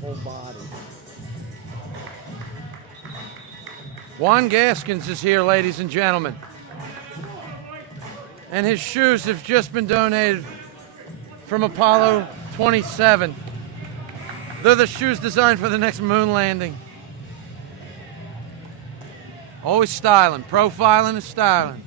whole body. Juan Gaskins is here, ladies and gentlemen. And his shoes have just been donated from Apollo 27. They're the shoes designed for the next moon landing. Always styling, profiling and styling.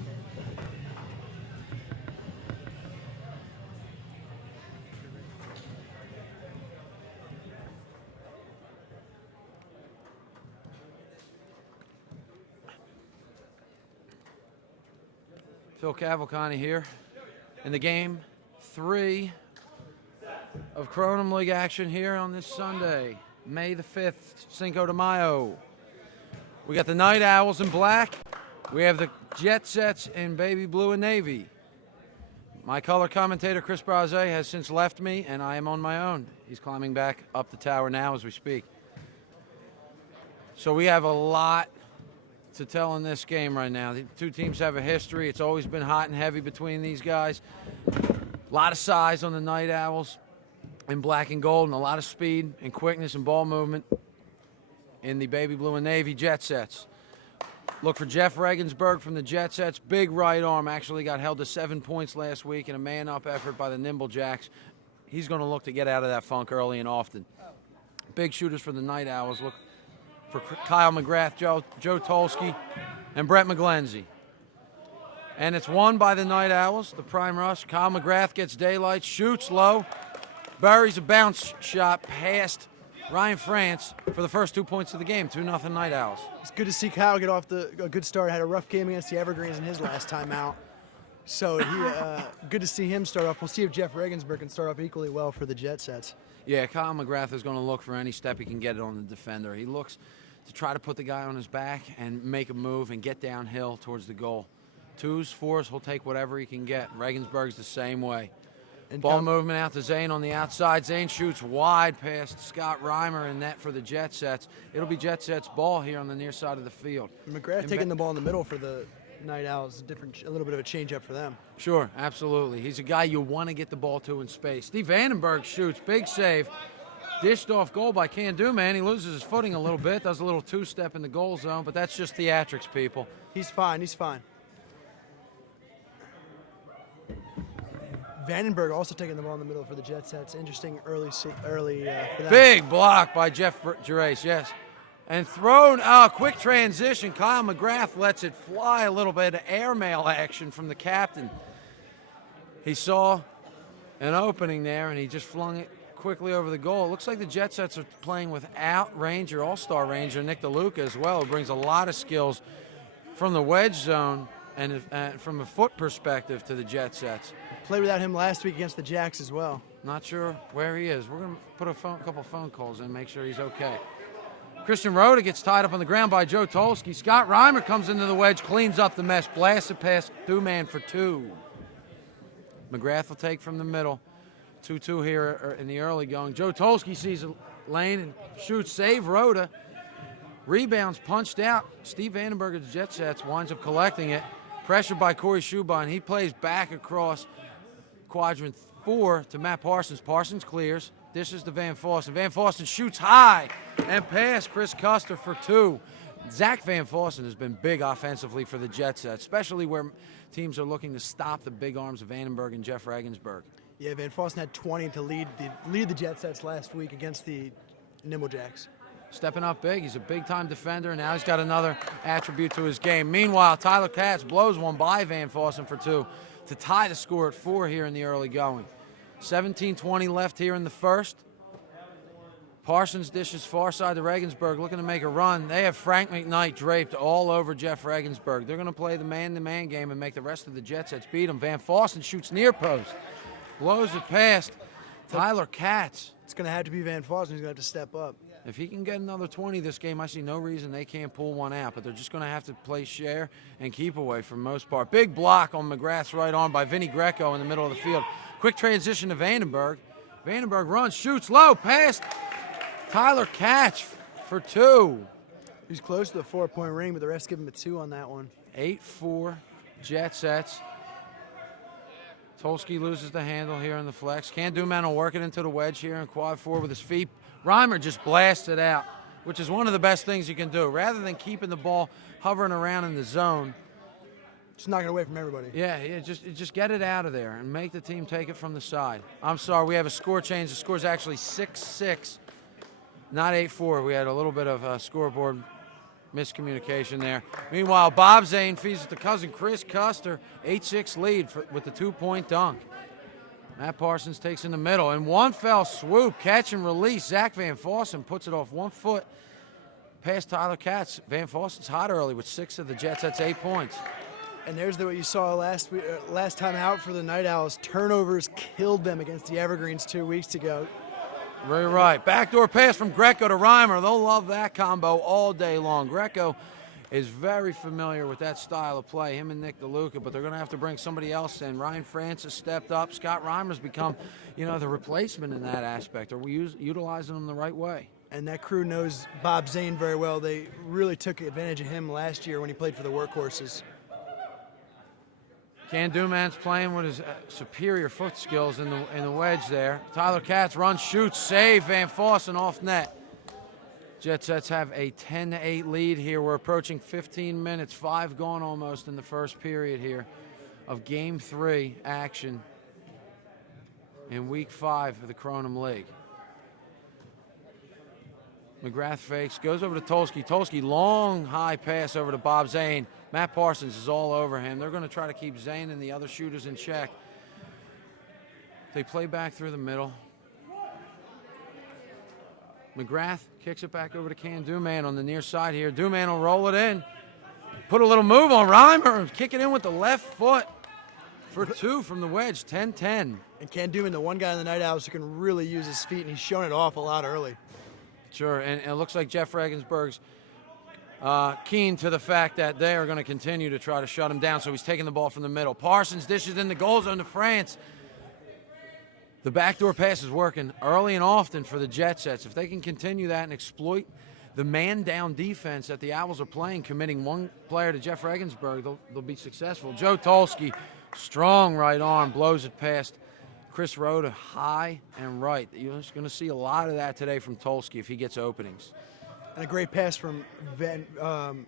Phil Cavalcante here in the game 3 of Kronum League action here on this Sunday, May the 5th, Cinco de Mayo. We got the Night Owls in black. We have the Jet Sets in baby blue and navy. My color commentator, Chris Braze, has since left me, and I am on my own. He's climbing back up the tower now as we speak. So we have a lot to tell in this game right now. The two teams have a history. It's always been hot and heavy between these guys. A lot of size on the Night Owls in black and gold, and a lot of speed and quickness and ball movement in the baby blue and navy Jet Sets. Look for Jeff Regensburg from the Jet Sets. Big right arm. Actually got held to 7 points last week in a man-up effort by the Nimble Jacks. He's going to look to get out of that funk early and often. Big shooters for the Night Owls. Look for Kyle McGrath, Joe Tolsky, and Brett McGlenzie. And it's won by the Night Owls, the prime rush. Kyle McGrath gets daylight, shoots low, buries a bounce shot past Ryan France for the first 2 points of the game, 2-0 Night Owls. It's good to see Kyle get off a good start. Had a rough game against the Evergreens in his last time out. So good to see him start off. We'll see if Jeff Regensburg can start off equally well for the Jet Sets. Yeah, Kyle McGrath is going to look for any step he can get it on the defender. He looks to try to put the guy on his back and make a move and get downhill towards the goal. 2s, 4s, he'll take whatever he can get. Regensburg's the same way. And Ball movement out to Zane on the outside. Zane shoots wide past Scott Reimer and net for the Jet Sets. It'll be Jet Sets' ball here on the near side of the field. McGrath taking the ball in the middle for the Night Owls, a little bit of a change up for them. Sure, absolutely. He's a guy you want to get the ball to in space. Steve Vandenberg shoots, big save. Dished off goal by Can-Do Man. He loses his footing a little bit, does a little two-step in the goal zone, but that's just theatrics, people. He's fine, he's fine. Vandenberg also taking the ball in the middle for the Jet Sets. Interesting early for that. Big block by Jeff Gerace, yes. And thrown, quick transition. Kyle McGrath lets it fly a little bit of airmail action from the captain. He saw an opening there, and he just flung it quickly over the goal. It looks like the Jet Sets are playing without Ranger, All-Star Ranger Nick DeLuca as well, who brings a lot of skills from the wedge zone and from a foot perspective to the Jet Sets. Played without him last week against the Jacks as well. Not sure where he is. We're going to put a couple phone calls in, make sure he's okay. Christian Rhoda gets tied up on the ground by Joe Tolsky. Scott Reimer comes into the wedge, cleans up the mess, blasts it past two-man for 2. McGrath will take from the middle. 2-2 here in the early going. Joe Tolsky sees a lane and shoots, save Rhoda. Rebounds punched out. Steve Vandenberg of the Jet Sets winds up collecting it. Pressured by Corey Schubon. He plays back across quadrant 4 to Matt Parsons. Parsons clears. Dishes to Van Fossen. Van Fossen shoots high and past Chris Custer for 2. Zach Van Fossen has been big offensively for the Jet Sets, especially where teams are looking to stop the big arms of Vandenberg and Jeff Regensburg. Yeah, Van Fossen had 20 to lead the Jet Sets last week against the Nimble Jacks. Stepping up big. He's a big-time defender, and now he's got another attribute to his game. Meanwhile, Tyler Katz blows one by Van Fossen for 2 to tie the score at 4 here in the early going. 17:20 left here in the first. Parsons dishes far side to Regensburg, looking to make a run. They have Frank McKnight draped all over Jeff Regensburg. They're going to play the man-to-man game and make the rest of the Jet Sets beat him. Van Fossen shoots near post. Blows it past Tyler Katz. It's going to have to be Van Fossen who's going to have to step up. If he can get another 20 this game, I see no reason they can't pull one out, but they're just going to have to play share and keep away for the most part. Big block on McGrath's right arm by Vinny Greco in the middle of the field. Quick transition to Vandenberg. Vandenberg runs, shoots low, past Tyler Katz for 2. He's close to the 4-point ring, but the refs give him a 2 on that one. 8-4 Jet Sets. Tolsky loses the handle here in the flex. Can do man will work it into the wedge here in quad 4 with his feet. Reimer just blasts it out, which is one of the best things you can do. Rather than keeping the ball hovering around in the zone, just knocking away from everybody. Yeah, just get it out of there and make the team take it from the side. I'm sorry, we have a score change. The score is actually 6-6, not 8-4. We had a little bit of scoreboard miscommunication there. Meanwhile, Bob Zane feeds it to cousin Chris Custer, 8-6 lead with the 2-point dunk. Matt Parsons takes in the middle, and one fell swoop, catch and release. Zach Van Fossen puts it off 1 foot past Tyler Katz. Van Fossen's hot early with 6 of the Jets. That's 8 points. And there's what you saw last time out for the Night Owls. Turnovers killed them against the Evergreens 2 weeks ago. Very right. Backdoor pass from Greco to Reimer. They'll love that combo all day long. Greco is very familiar with that style of play, him and Nick DeLuca, but they're going to have to bring somebody else in. Ryan Francis stepped up. Scott Reimer's become, the replacement in that aspect. Are we utilizing him the right way? And that crew knows Bob Zane very well. They really took advantage of him last year when he played for the Workhorses. Canduman's playing with his superior foot skills in the wedge there. Tyler Katz runs, shoots, save, Van Fossen off net. Jetsets have a 10-8 lead here. We're approaching 15 minutes, 5 gone almost in the first period here of Game 3 action in Week 5 of the Kronum League. McGrath fakes, goes over to Tolsky. Tolsky, long high pass over to Bob Zane. Matt Parsons is all over him. They're going to try to keep Zane and the other shooters in check. They play back through the middle. McGrath kicks it back over to Can Duman on the near side here. Duman will roll it in. Put a little move on Reimer and kick it in with the left foot for 2 from the wedge, 10-10. And Can Duman, the one guy in the Night Owls who can really use his feet, and he's shown it off a lot early. Sure, and it looks like Jeff Regensburg's keen to the fact that they are going to continue to try to shut him down, so he's taking the ball from the middle. Parsons dishes in the goal zone to France. The backdoor pass is working early and often for the Jetsets. If they can continue that and exploit the man-down defense that the Owls are playing, committing one player to Jeff Regensburg, they'll be successful. Joe Tolsky, strong right arm, blows it past Chris Rhoda, high and right. You're just going to see a lot of that today from Tolsky if he gets openings. And a great pass from Von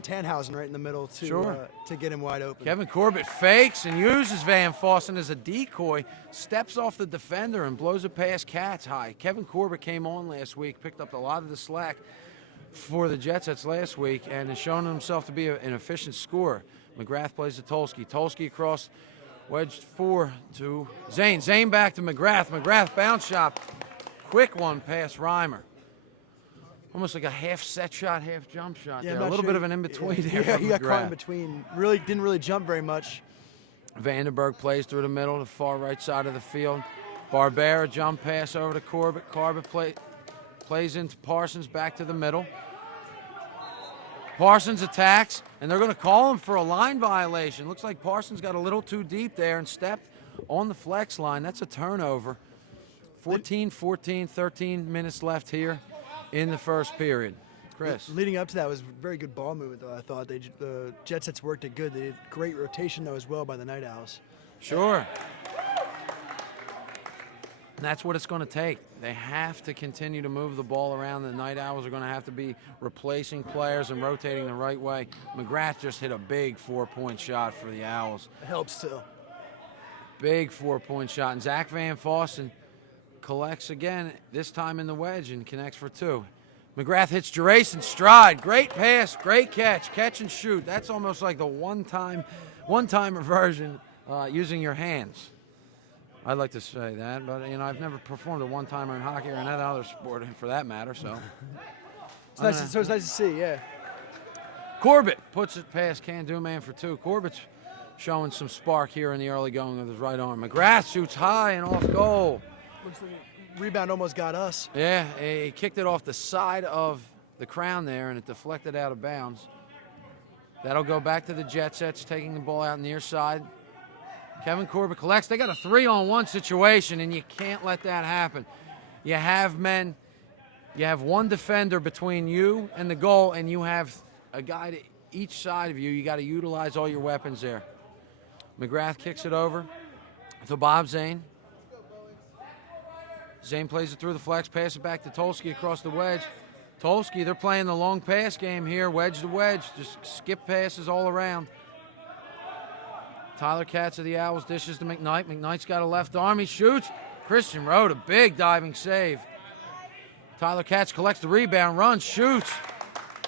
Tannhausen right in the middle to get him wide open. Kevin Corbett fakes and uses Van Fossen as a decoy, steps off the defender and blows it past Katz high. Kevin Corbett came on last week, picked up a lot of the slack for the Jetsets last week, and has shown himself to be an efficient scorer. McGrath plays to Tolsky. Tolsky across wedge 4 to Zane. Zane back to McGrath. McGrath bounce shot. Quick one past Reimer. Almost like a half set shot, half jump shot there. A little bit of an in-between there from he got McGrath. caught in between. Didn't really jump very much. Vandenberg plays through the middle, the far right side of the field. Barbera jump pass over to Corbett. Corbett plays into Parsons, back to the middle. Parsons attacks, and they're going to call him for a line violation. Looks like Parsons got a little too deep there and stepped on the flex line. That's a turnover. 14-14, 13 minutes left here in the first period. Chris. Leading up to that was very good ball movement, though. I thought the Jetsets worked it good. They did great rotation, though, as well by the Night Owls. Sure. And that's what it's going to take. They have to continue to move the ball around. The Night Owls are going to have to be replacing players and rotating the right way. McGrath just hit a big 4-point shot for the Owls. It helps, too. Big 4-point shot. And Zach Van Fossen collects again, this time in the wedge, and connects for 2. McGrath hits Gerace in stride. Great pass, great catch and shoot. That's almost like the one-timer version using your hands. I'd like to say that, but I've never performed a one-timer in hockey or in any other sport, for that matter. So it's nice to see, yeah. Corbett puts it past Can Duman for 2. Corbett's showing some spark here in the early going with his right arm. McGrath shoots high and off goal. Looks like rebound almost got us. Yeah, he kicked it off the side of the crown there, and it deflected out of bounds. That'll go back to the Jetsets, taking the ball out near side. Kevin Corbett collects. They got a 3-on-1 situation, and you can't let that happen. You have men, you have one defender between you and the goal, and you have a guy to each side of you. You got to utilize all your weapons there. McGrath kicks it over. to Bob Zane. Zane plays it through the flex, pass it back to Tolsky across the wedge. Tolsky, they're playing the long pass game here, wedge to wedge, just skip passes all around. Tyler Katz of the Owls dishes to McKnight. McKnight's got a left arm, he shoots. Christian Road, a big diving save. Tyler Katz collects the rebound, runs, shoots,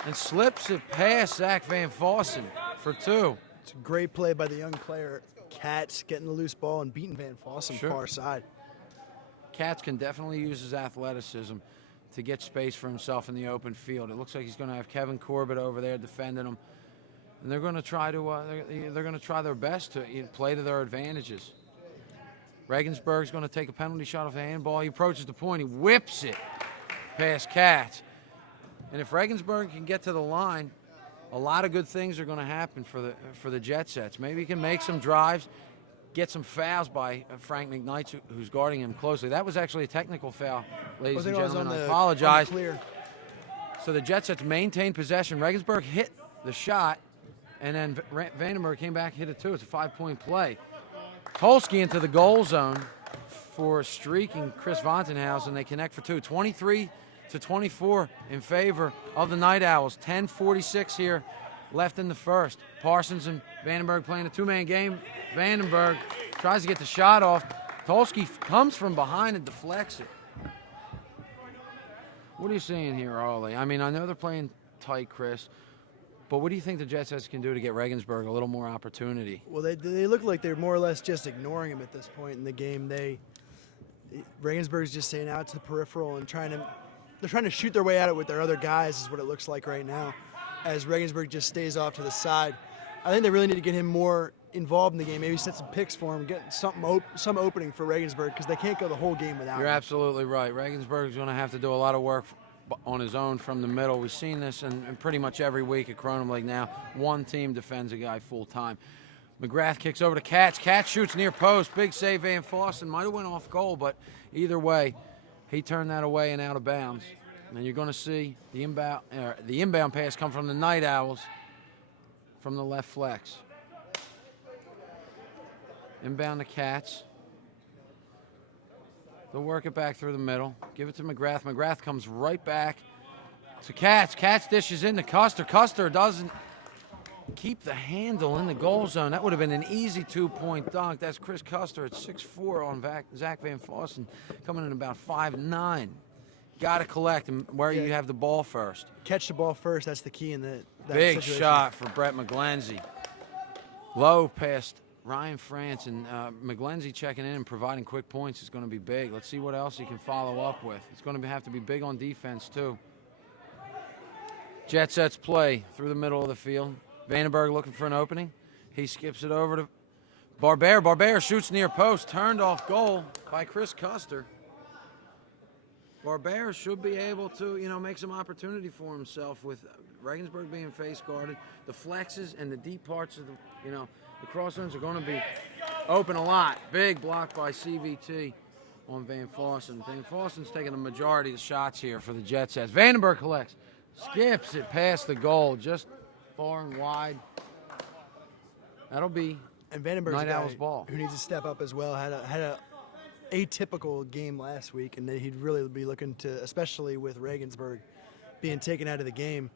and slips it past Zach Van Fossen for 2. It's a great play by the young player, Katz, getting the loose ball and beating Van Fossen far side. Katz can definitely use his athleticism to get space for himself in the open field. It looks like he's going to have Kevin Corbett over there defending him, and they're going to try to they're going to try their best to play to their advantages. Regensburg's going to take a penalty shot off the handball. He approaches the point. He whips it past Katz, and if Regensburg can get to the line, a lot of good things are going to happen for the Jet Sets. Maybe he can make some drives, get some fouls by Frank McKnight, who's guarding him closely. That was actually a technical foul, ladies and gentlemen. I apologize. So the Jet Sets maintained possession. Regensburg hit the shot, and then Vandenberg came back, hit it too. It's a 5-point play. Tolsky into the goal zone for streaking Chris Vontenhausen. They connect for 2. 23-24 in favor of the Night Owls. 10:46 here left in the first. Parsons and Vandenberg playing a 2-man game. Vandenberg tries to get the shot off. Tolsky comes from behind and deflects it. What are you seeing here, Ollie? I mean, I know they're playing tight, Chris, but what do you think the Jet Sets can do to get Regensburg a little more opportunity? Well, they look like they're more or less just ignoring him at this point in the game. Regensburg's just staying out to the peripheral and they're trying to shoot their way at it with their other guys is what it looks like right now, as Regensburg just stays off to the side. I think they really need to get him more involved in the game, maybe set some picks for him, get some opening for Regensburg, because they can't go the whole game without him. You're absolutely right. Regensburg's going to have to do a lot of work on his own from the middle. We've seen this in pretty much every week at Kronum League now. One team defends a guy full time. McGrath kicks over to Katz. Katz shoots near post. Big save, Van Fossen. Might have went off goal, but either way, he turned that away and out of bounds. And you're going to see the inbound pass come from the Night Owls from the left flex. Inbound to Katz. They'll work it back through the middle. Give it to McGrath. McGrath comes right back to Katz. Katz dishes in to Custer. Custer doesn't keep the handle in the goal zone. That would have been an easy 2-point dunk. That's Chris Custer at 6'4" on Zach Van Fossen, coming in about 5'9". Got to collect where you have the ball first. Catch the ball first. That's the key in that Big situation. shot for Brett McGlenzie. Low past Ryan France, and McGlenzie checking in and providing quick points is going to be big. Let's see what else he can follow up with. It's going to have to be big on defense, too. Jet Sets play through the middle of the field. Vandenberg looking for an opening. He skips it over to Barbera. Barbera shoots near post, turned off goal by Chris Custer. Barbera should be able to, make some opportunity for himself with Regensburg being face guarded. The flexes and the deep parts of the cross zones are going to be open a lot. Big block by CVT on Van Fossen. Van Fossen's taking the majority of the shots here for the Jet Sets. Vandenberg collects, skips it past the goal, just far and wide. That'll be Vandenberg's Night Owls ball. Who needs to step up as well. Had a atypical game last week, and he'd really be looking to, especially with Regensburg being taken out of the game,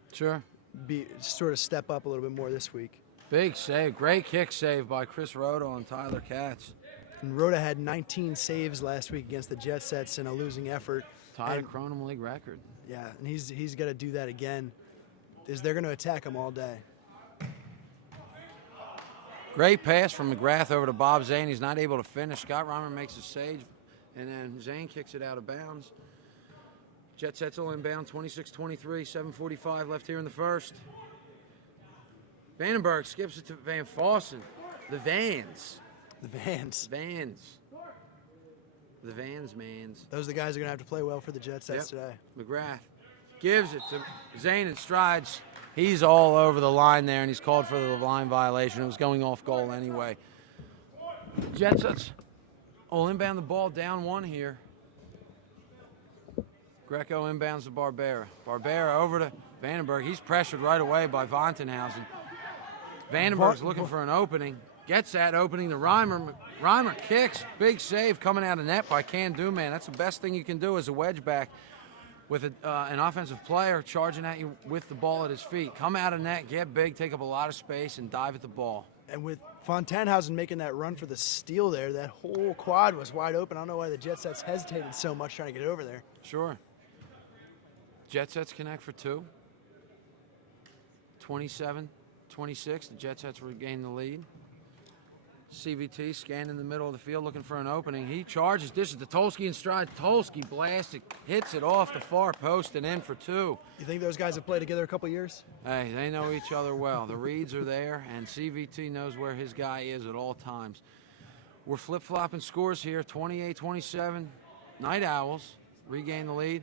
sort of step up a little bit more this week. Big save, great kick save by Chris Rhoda on Tyler Katz. And Rhoda had 19 saves last week against the Jet Sets in a losing effort. Tied a Kronum League record. Yeah, and he's got to do that again, because they're going to attack him all day. Great pass from McGrath over to Bob Zane. He's not able to finish. Scott Reimer makes a save, and then Zane kicks it out of bounds. Jet Sets will inbound 26-23, 7:45 left here in the first. Vandenberg skips it to Van Fossen. The Vans. Those are the guys who are going to have to play well for the Jet Sets today. McGrath gives it to Zane in strides. He's all over the line there, and he's called for the line violation. It was going off goal anyway. Jet Sets will inbound the ball down one here. Greco inbounds to Barbera. Barbera over to Vandenberg. He's pressured right away by Vontenhausen. Vandenberg's looking for an opening. Gets that opening to Reimer. Reimer kicks. Big save coming out of net by Kronum, man. That's the best thing you can do as a wedge back with an offensive player charging at you with the ball at his feet. Come out of net, get big, take up a lot of space, and dive at the ball. And with Fontanhausen making that run for the steal there, that whole quad was wide open. I don't know why the Jet Sets hesitated so much trying to get over there. Sure. Jet Sets connect for 2. 27-26, the Jet Sets regain the lead. CVT scanning the middle of the field looking for an opening. He charges, dishes to Tolsky in stride. Tolsky blasted, hits it off the far post and in for 2. You think those guys have played together a couple years? Hey, they know each other well. The reads are there, and CVT knows where his guy is at all times. We're flip-flopping scores here, 28-27. Night Owls regain the lead.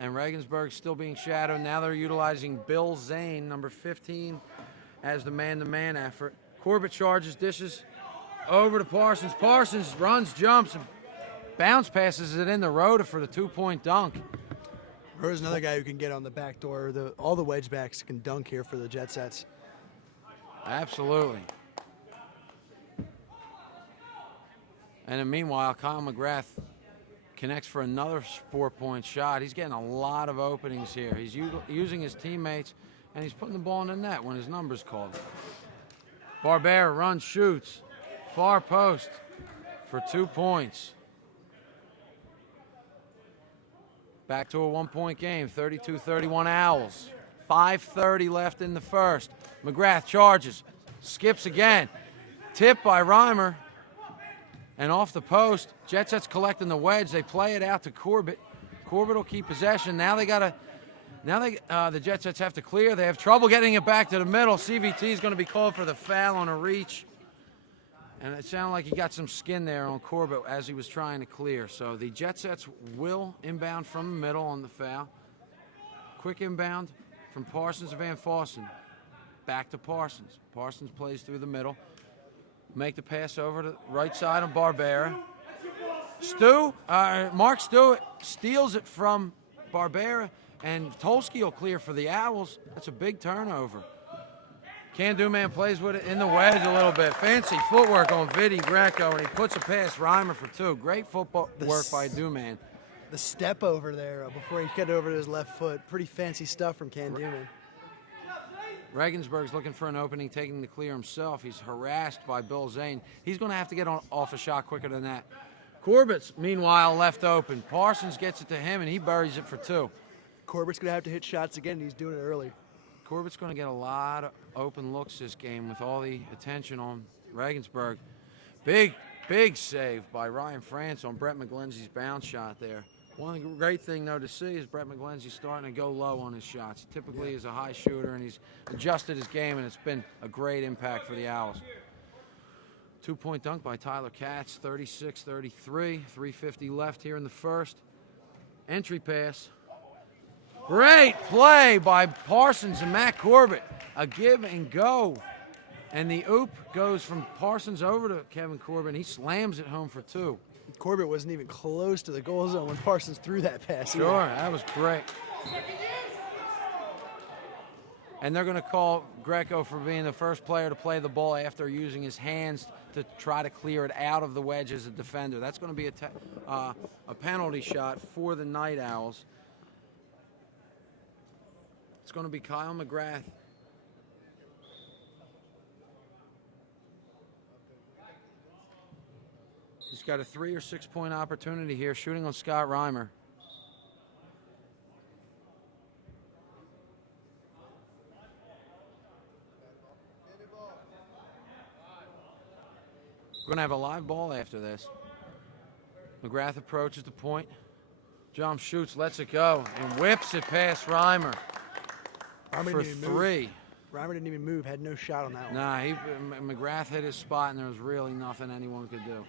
And Regensburg still being shadowed. Now they're utilizing Bill Zane, number 15, as the man-to-man effort. Corbett charges, dishes over to Parsons. Parsons runs, jumps, and bounce passes it in the Rhoda for the 2-point dunk. Rhoda's another guy who can get on the back door. All the wedge backs can dunk here for the Jet Sets. Absolutely. And then meanwhile, Kyle McGrath connects for another 4-point shot. He's getting a lot of openings here. He's using his teammates, and he's putting the ball in the net when his number's called. Barbera runs, shoots. Far post for 2 points. Back to a 1-point game, 32-31 Owls. 5:30 left in the first. McGrath charges, skips again. Tipped by Reimer. And off the post, Jet Sets collecting the wedge. They play it out to Corbett. Corbett will keep possession. Now the Jet Sets have to clear. They have trouble getting it back to the middle. CVT is going to be called for the foul on a reach. And it sounded like he got some skin there on Corbett as he was trying to clear. So the Jet Sets will inbound from the middle on the foul. Quick inbound from Parsons to Van Fossen. Back to Parsons. Parsons plays through the middle. Make the pass over to the right side on Barbera. Mark Stewart steals it from Barbera, and Tolsky will clear for the Owls. That's a big turnover. Kronum plays with it in the wedge a little bit. Fancy footwork on Vidi Greco, and he puts a past Reimer for 2. Great football work by Duman. The step over there before he cut over to his left foot. Pretty fancy stuff from Kronum. Regensburg's looking for an opening, taking the clear himself. He's harassed by Bill Zane. He's going to have to get off a shot quicker than that. Corbett's, meanwhile, left open. Parsons gets it to him, and he buries it for 2. Corbett's going to have to hit shots again, and he's doing it early. Corbett's going to get a lot of open looks this game with all the attention on Regensburg. Big save by Ryan France on Brett McGlinchey's bounce shot there. One great thing, though, to see is Brett McGlinchey starting to go low on his shots. He typically is a high shooter, and he's adjusted his game, and it's been a great impact for the Owls. 2-point dunk by Tyler Katz, 36-33, 3:50 left here in the first. Entry pass. Great play by Parsons and Matt Corbett. A give and go. And the oop goes from Parsons over to Kevin Corbett. He slams it home for 2. Corbett wasn't even close to the goal zone when Parsons threw that pass. Sure, that was great. And they're going to call Greco for being the first player to play the ball after using his hands to try to clear it out of the wedge as a defender. That's going to be a penalty shot for the Night Owls. It's going to be Kyle McGrath. He's got a 3 or 6 point opportunity here, shooting on Scott Reimer. We're going to have a live ball after this. McGrath approaches the point. Jump, shoots, lets it go, and whips it past Reimer for 3. Reimer didn't even move, had no shot on that one. Nah, McGrath hit his spot, and there was really nothing anyone could do.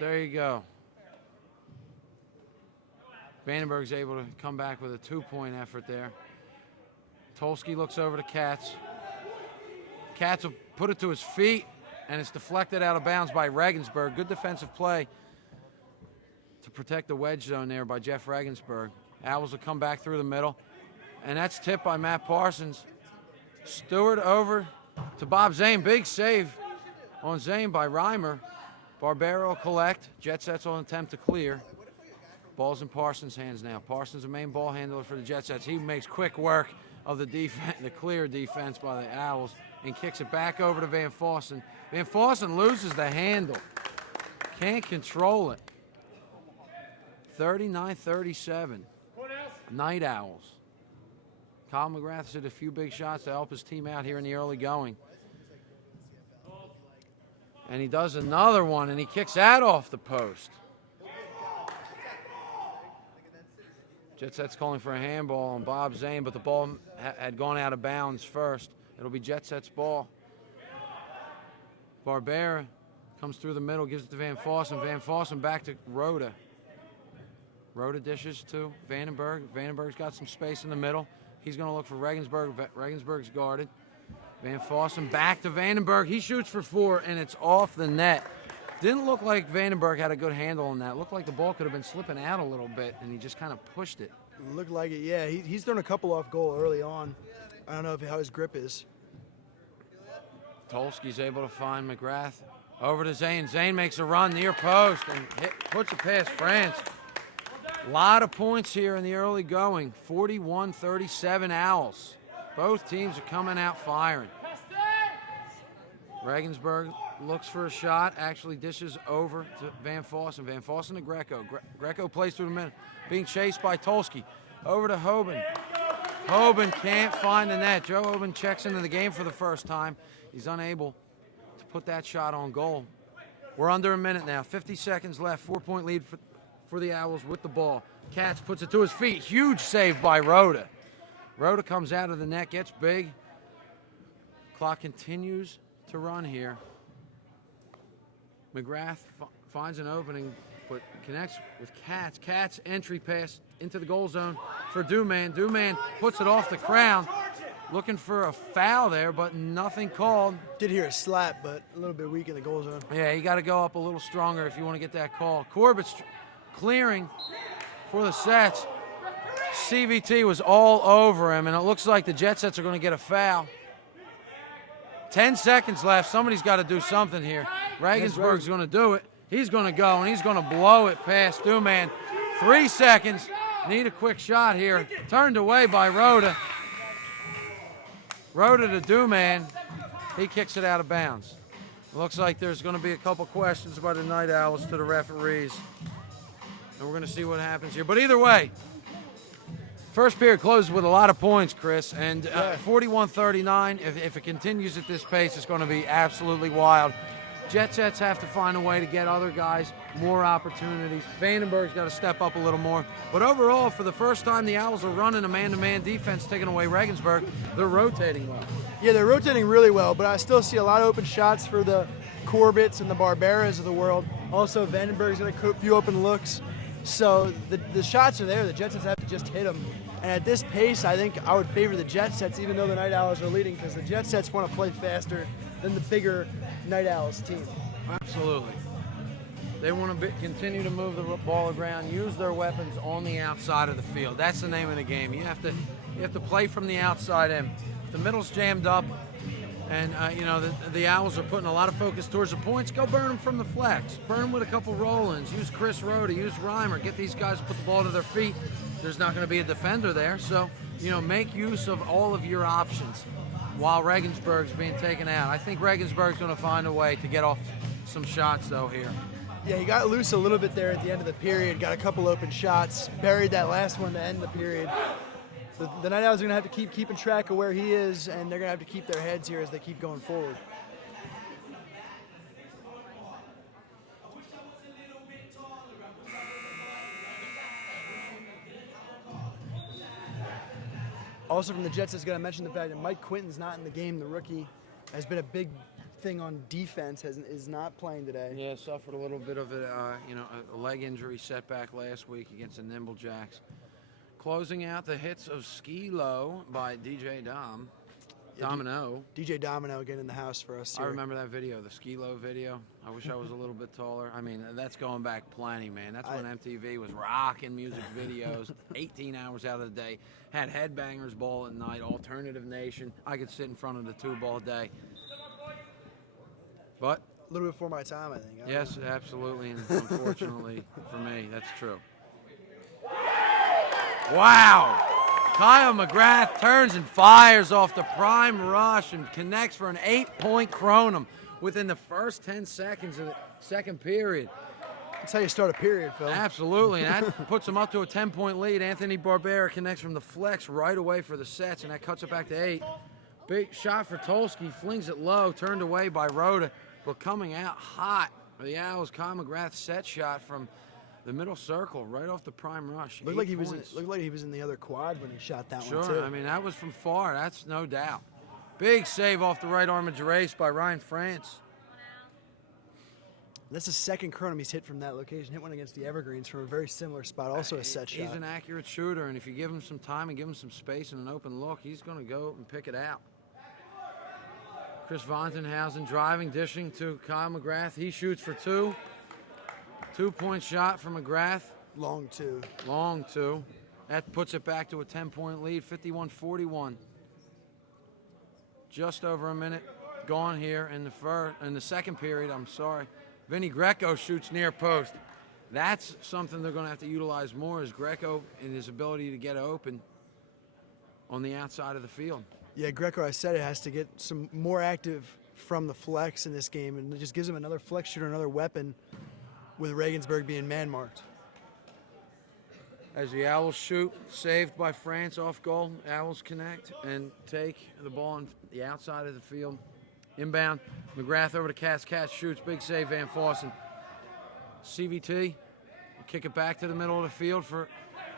There you go. Vandenberg's able to come back with a 2-point effort there. Tolsky looks over to Katz. Katz will put it to his feet, and it's deflected out of bounds by Regensburg. Good defensive play to protect the wedge zone there by Jeff Regensburg. Owls will come back through the middle, and that's tipped by Matt Parsons. Stewart over to Bob Zane. Big save on Zane by Reimer. Barbero collect. Jet Sets will attempt to clear. Ball's in Parsons' hands now. Parsons, the main ball handler for the Jet Sets. He makes quick work of the defense, the clear defense by the Owls, and kicks it back over to Van Fossen. Van Fossen loses the handle. Can't control it. 39-37. Night Owls. Kyle McGrath hit a few big shots to help his team out here in the early going. And he does another one, and he kicks that off the post. Jet Sets calling for a handball on Bob Zane, but the ball had gone out of bounds first. It'll be Jet Sets' ball. Barbera comes through the middle, gives it to Van Fossen. Van Fossen back to Rhoda. Rhoda dishes to Vandenberg. Vandenberg's got some space in the middle. He's going to look for Regensburg. Regensburg's guarded. Van Fossen back to Vandenberg. He shoots for 4, and it's off the net. Didn't look like Vandenberg had a good handle on that. Looked like the ball could have been slipping out a little bit, and he just kind of pushed it. Looked like it, yeah. He's thrown a couple off goal early on. I don't know how his grip is. Tolsky's able to find McGrath. Over to Zane. Zane makes a run near post and puts it past France. A lot of points here in the early going. 41-37 Owls. Both teams are coming out firing. Regensburg looks for a shot, actually dishes over to Van Fossen. Van Fossen to Greco. Greco plays through the middle, being chased by Tolsky. Over to Hoban. Hoban can't find the net. Joe Hoban checks into the game for the first time. He's unable to put that shot on goal. We're under a minute now. 50 seconds left. 4-point lead for the Owls with the ball. Katz puts it to his feet. Huge save by Rhoda. Rhoda comes out of the net, gets big. Clock continues to run here. McGrath finds an opening, but connects with Katz. Katz entry pass into the goal zone for Duman. Duman puts it off the crown. Looking for a foul there, but nothing called. Did hear a slap, but a little bit weak in the goal zone. Yeah, you got to go up a little stronger if you want to get that call. Corbett's clearing for the Sets. CVT was all over him, and it looks like the Jet Sets are going to get a foul. 10 seconds left. Somebody's got to do something here. Regensburg's going to do it. He's going to go, and he's going to blow it past Duman. 3 seconds. Need a quick shot here. Turned away by Rhoda. Rhoda to Duman. He kicks it out of bounds. Looks like there's going to be a couple questions by the Night Owls to the referees. And we're going to see what happens here. But either way, first period closes with a lot of points, Chris. And 41-39, if it continues at this pace, it's going to be absolutely wild. Jet Sets have to find a way to get other guys more opportunities. Vandenberg's got to step up a little more. But overall, for the first time, the Owls are running a man-to-man defense, taking away Regensburg. They're rotating well. Yeah, they're rotating really well, but I still see a lot of open shots for the Corbetts and the Barberas of the world. Also, Vandenberg's got a few open looks. So the shots are there. The Jet Sets have to just hit them. And at this pace, I think I would favor the Jet Sets, even though the Night Owls are leading, because the Jet Sets want to play faster than the bigger Night Owls team. Absolutely. They want to continue to move the ball around, use their weapons on the outside of the field. That's the name of the game. You have to play from the outside in. If the middle's jammed up, and the Owls are putting a lot of focus towards the points, go burn them from the flex. Burn them with a couple roll-ins. Use Chris Rhoda, use Reimer. Get these guys to put the ball to their feet. There's not going to be a defender there, so make use of all of your options while Regensburg's being taken out. I think Regensburg's going to find a way to get off some shots, though, here. Yeah, he got loose a little bit there at the end of the period, got a couple open shots, buried that last one to end the period. The Night Owls are going to have to keep keeping track of where he is, and they're going to have to keep their heads here as they keep going forward. Also from the Jets, I was going to mention the fact that Mike Quinton's not in the game. The rookie has been a big thing on defense, is not playing today. Yeah, suffered a little bit of a leg injury setback last week against the Nimble Jacks. Closing out the hits of Ski Low by DJ Dom. Domino. DJ Domino getting in the house for us here. I remember that video, the Skilo video. I wish I was a little bit taller. I mean, that's going back plenty, man. That's when MTV was rocking music videos 18 hours out of the day. Had Headbangers Ball at night, Alternative Nation. I could sit in front of the tube all day. But a little bit before my time, I think. Yes, absolutely, and unfortunately for me, that's true. Wow! Kyle McGrath turns and fires off the prime rush and connects for an 8-point Kronum within the first 10 seconds of the second period. That's how you start a period, Phil. Absolutely, and that puts them up to a 10-point lead. Anthony Barbera connects from the flex right away for the sets, and that cuts it back to 8. Big shot for Tolsky, flings it low, turned away by Rhoda, but coming out hot for the Owls. Kyle McGrath set shot from the middle circle, right off the prime rush. Looked like he was in the other quad when he shot that one, too. Sure, I mean, that was from far, that's no doubt. Big save off the right arm of Gerace by Ryan France. That's the second Kronum he's hit from that location. Hit one against the Evergreens from a very similar spot, also a set shot. He's an accurate shooter, and if you give him some time and give him some space and an open look, he's going to go and pick it out. Chris Vontenhausen driving, dishing to Kyle McGrath. He shoots for 2. 2-point shot from McGrath. Long 2. Long 2. That puts it back to a 10-point lead, 51-41. Just over a minute gone here in the second period. I'm sorry. Vinny Greco shoots near post. That's something they're going to have to utilize more, is Greco and his ability to get open on the outside of the field. Yeah, Greco, I said it has to get some more active from the flex in this game, and it just gives him another flex shooter, another weapon, with Regensburg being man-marked. As the Owls shoot, saved by France off goal. Owls connect and take the ball on the outside of the field. Inbound, McGrath over to Katz. Katz shoots, big save, Van Fossen. CVT, kick it back to the middle of the field for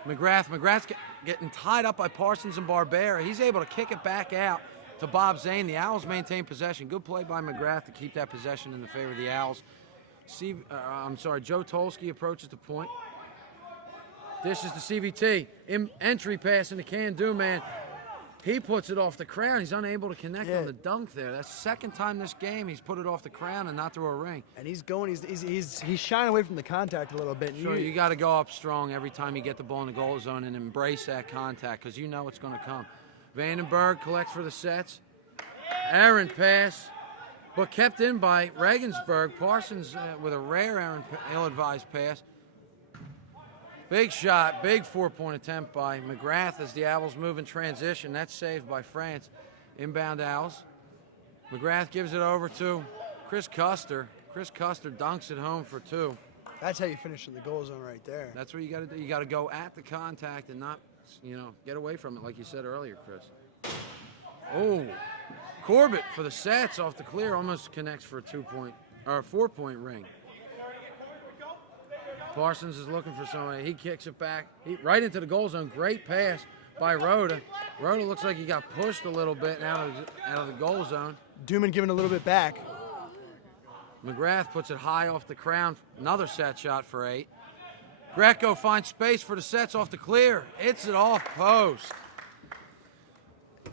McGrath. McGrath's getting tied up by Parsons and Barbera. He's able to kick it back out to Bob Zane. The Owls maintain possession. Good play by McGrath to keep that possession in the favor of the Owls. Joe Tolsky approaches the point. Dishes to CVT. Entry pass into Can-Do Man. He puts it off the crown. He's unable to connect on the dunk there. That's the second time this game he's put it off the crown and not through a ring. And he's going. He's shying away from the contact a little bit. Sure, you got to go up strong every time you get the ball in the goal zone and embrace that contact, because you know it's going to come. Vandenberg collects for the sets. Errant pass, but kept in by Regensburg. Parsons with a rare ill-advised pass. Big shot, big 4-point attempt by McGrath as the Owls move in transition. That's saved by France. Inbound Owls. McGrath gives it over to Chris Custer. Chris Custer dunks it home for 2. That's how you finish in the goal zone right there. That's what you got to do. You got to go at the contact and not, get away from it like you said earlier, Chris. Oh, Corbett for the sets off the clear, almost connects for a 4-point ring. Parsons is looking for somebody. He kicks it back right into the goal zone. Great pass by Rhoda. Rhoda looks like he got pushed a little bit out of the goal zone. Duman giving a little bit back. McGrath puts it high off the crown. Another set shot for 8. Greco finds space for the sets off the clear. Hits it off post.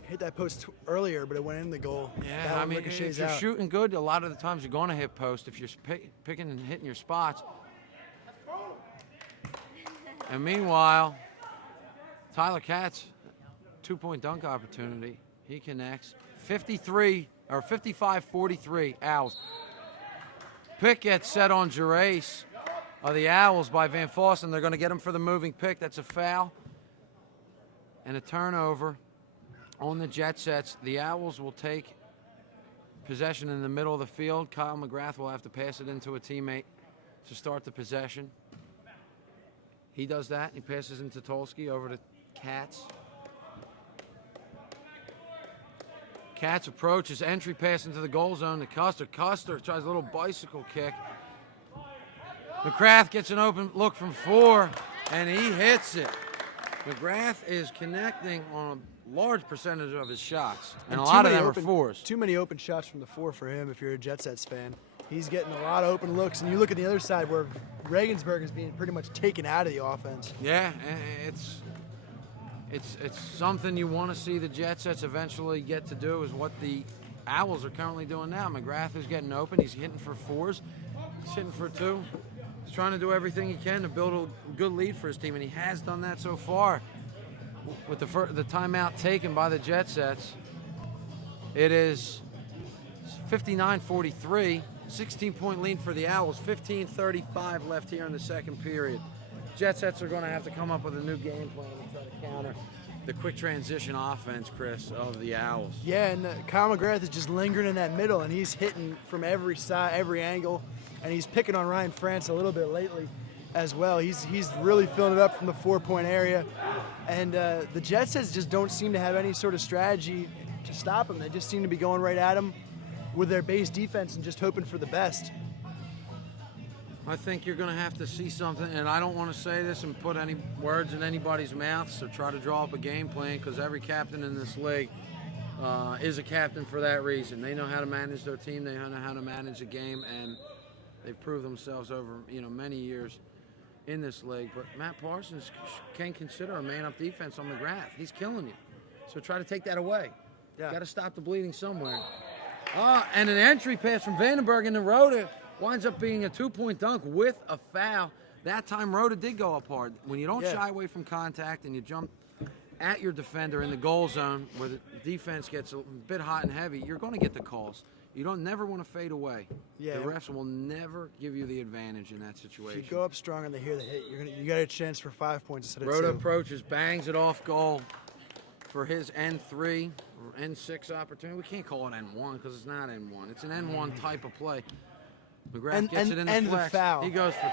Hit that post earlier, but it went in the goal. Yeah, I mean, if you're shooting good, a lot of the times you're going to hit post if you're picking and hitting your spots. And meanwhile, Tyler Katz, 2-point dunk opportunity. He connects. 55-43, Owls. Pick gets set on Gerace of the Owls by Van Fossen. They're going to get him for the moving pick. That's a foul. And a turnover on the Jet Sets. The Owls will take possession in the middle of the field. Kyle McGrath will have to pass it into a teammate to start the possession. He does that. He passes into Tolsky over to Katz. Katz approaches, entry pass into the goal zone to Custer. Custer tries a little bicycle kick. McGrath gets an open look from 4, and he hits it. McGrath is connecting on a large percentage of his shots, and a lot of them are 4s. Too many open shots from the 4 for him if you're a Jet Sets fan. He's getting a lot of open looks, and you look at the other side where Regensburg is being pretty much taken out of the offense. Yeah, It's something you want to see the Jet Sets eventually get to do, is what the Owls are currently doing now. McGrath is getting open. He's hitting for 4s. He's hitting for 2. He's trying to do everything he can to build a good lead for his team, and he has done that so far. With the timeout taken by the Jet Sets, it is 59-43, 16-point lead for the Owls, 15:35 left here in the second period. Jet Sets are going to have to come up with a new game plan to try to counter the quick transition offense, Chris, of the Owls. Yeah, and Kyle McGrath is just lingering in that middle, and he's hitting from every side, every angle, and he's picking on Ryan France a little bit lately as well. He's really filling it up from the 4-point area, and the Jet Sets just don't seem to have any sort of strategy to stop him. They just seem to be going right at him with their base defense and just hoping for the best. I think you're going to have to see something, and I don't want to say this and put any words in anybody's mouths or try to draw up a game plan, because every captain in this league is a captain for that reason. They know how to manage their team, they know how to manage a game, and they've proved themselves over many years in this league. But Matt Parsons can consider a man-up defense on McGrath. He's killing you, so try to take that away. Yeah. Got to stop the bleeding somewhere. And an entry pass from Vandenberg into Rhoda winds up being a 2-point dunk with a foul. That time Rhoda did go up hard. When you don't shy away from contact and you jump at your defender in the goal zone where the defense gets a bit hot and heavy, you're going to get the calls. You don't never want to fade away. Yeah. The refs will never give you the advantage in that situation. If you go up strong and they hear the hit, you got a chance for 5 points instead of 2. Rhoda approaches, bangs it off goal for his N3 or N6 opportunity. We can't call it N1 because it's not N1. It's an N1 type of play. McGrath gets it in the flex. Foul. He goes for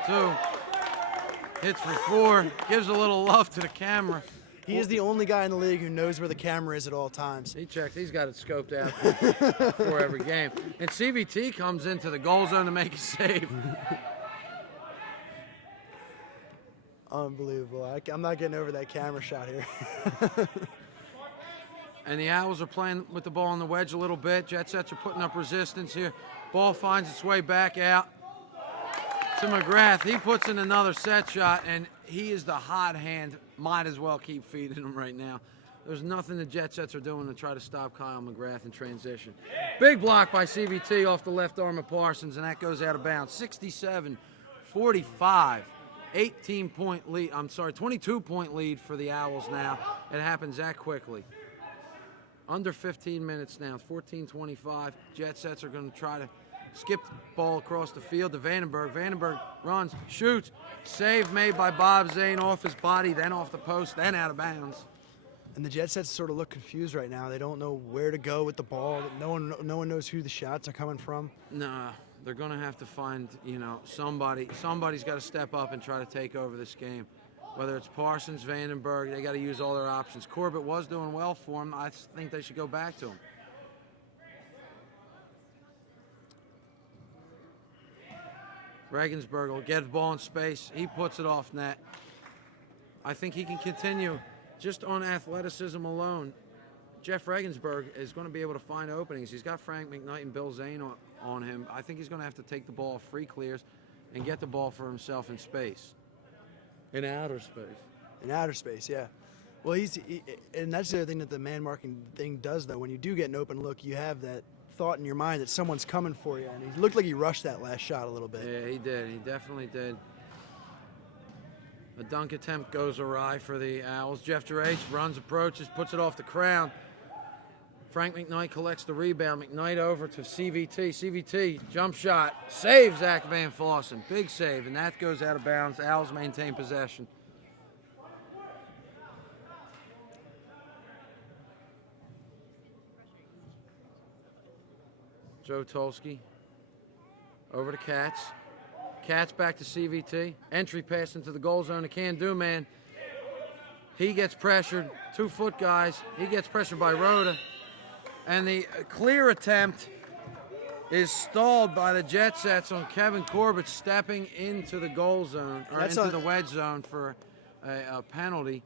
2, hits for 4, gives a little love to the camera. He is the only guy in the league who knows where the camera is at all times. He checks. He's got it scoped out before every game. And CVT comes into the goal zone to make a save. Unbelievable. I'm not getting over that camera shot here. And the Owls are playing with the ball on the wedge a little bit. Jet Sets are putting up resistance here. Ball finds its way back out to McGrath. He puts in another set shot, and he is the hot hand. Might as well keep feeding him right now. There's nothing the Jet Sets are doing to try to stop Kyle McGrath in transition. Big block by CVT off the left arm of Parsons, and that goes out of bounds. 67-45. 18-point lead. 22-point lead for the Owls now. It happens that quickly. Under 15 minutes now, 14:25. Jet Sets are going to try to skip the ball across the field to Vandenberg. Vandenberg runs, shoots. Save made by Bob Zane off his body, then off the post, then out of bounds. And the Jet Sets sort of look confused right now. They don't know where to go with the ball. No one knows who the shots are coming from. Nah, they're going to have to find, somebody. Somebody's got to step up and try to take over this game. Whether it's Parsons, Vandenberg, they got to use all their options. Corbett was doing well for him. I think they should go back to him. Regensburg will get the ball in space. He puts it off net. I think he can continue just on athleticism alone. Jeff Regensburg is going to be able to find openings. He's got Frank McKnight and Bill Zane on him. I think he's going to have to take the ball free clears and get the ball for himself in space. In outer space. In outer space, yeah. Well, and that's the other thing that the man marking thing does, though. When you do get an open look, you have that thought in your mind that someone's coming for you. And he looked like he rushed that last shot a little bit. Yeah, he did. He definitely did. The dunk attempt goes awry for the Owls. Jeff Gerace runs, approaches, puts it off the crown. Frank McKnight collects the rebound. McKnight over to CVT. CVT, jump shot, saves Zach Van Flossen. Big save, and that goes out of bounds. Owls maintain possession. Joe Tolsky over to Katz. Katz back to CVT. Entry pass into the goal zone. A can-do man. He gets pressured. 2-foot guys. He gets pressured by Rhoda. And the clear attempt is stalled by the Jet Sets on Kevin Corbett stepping into the goal zone, or into the wedge zone for a penalty.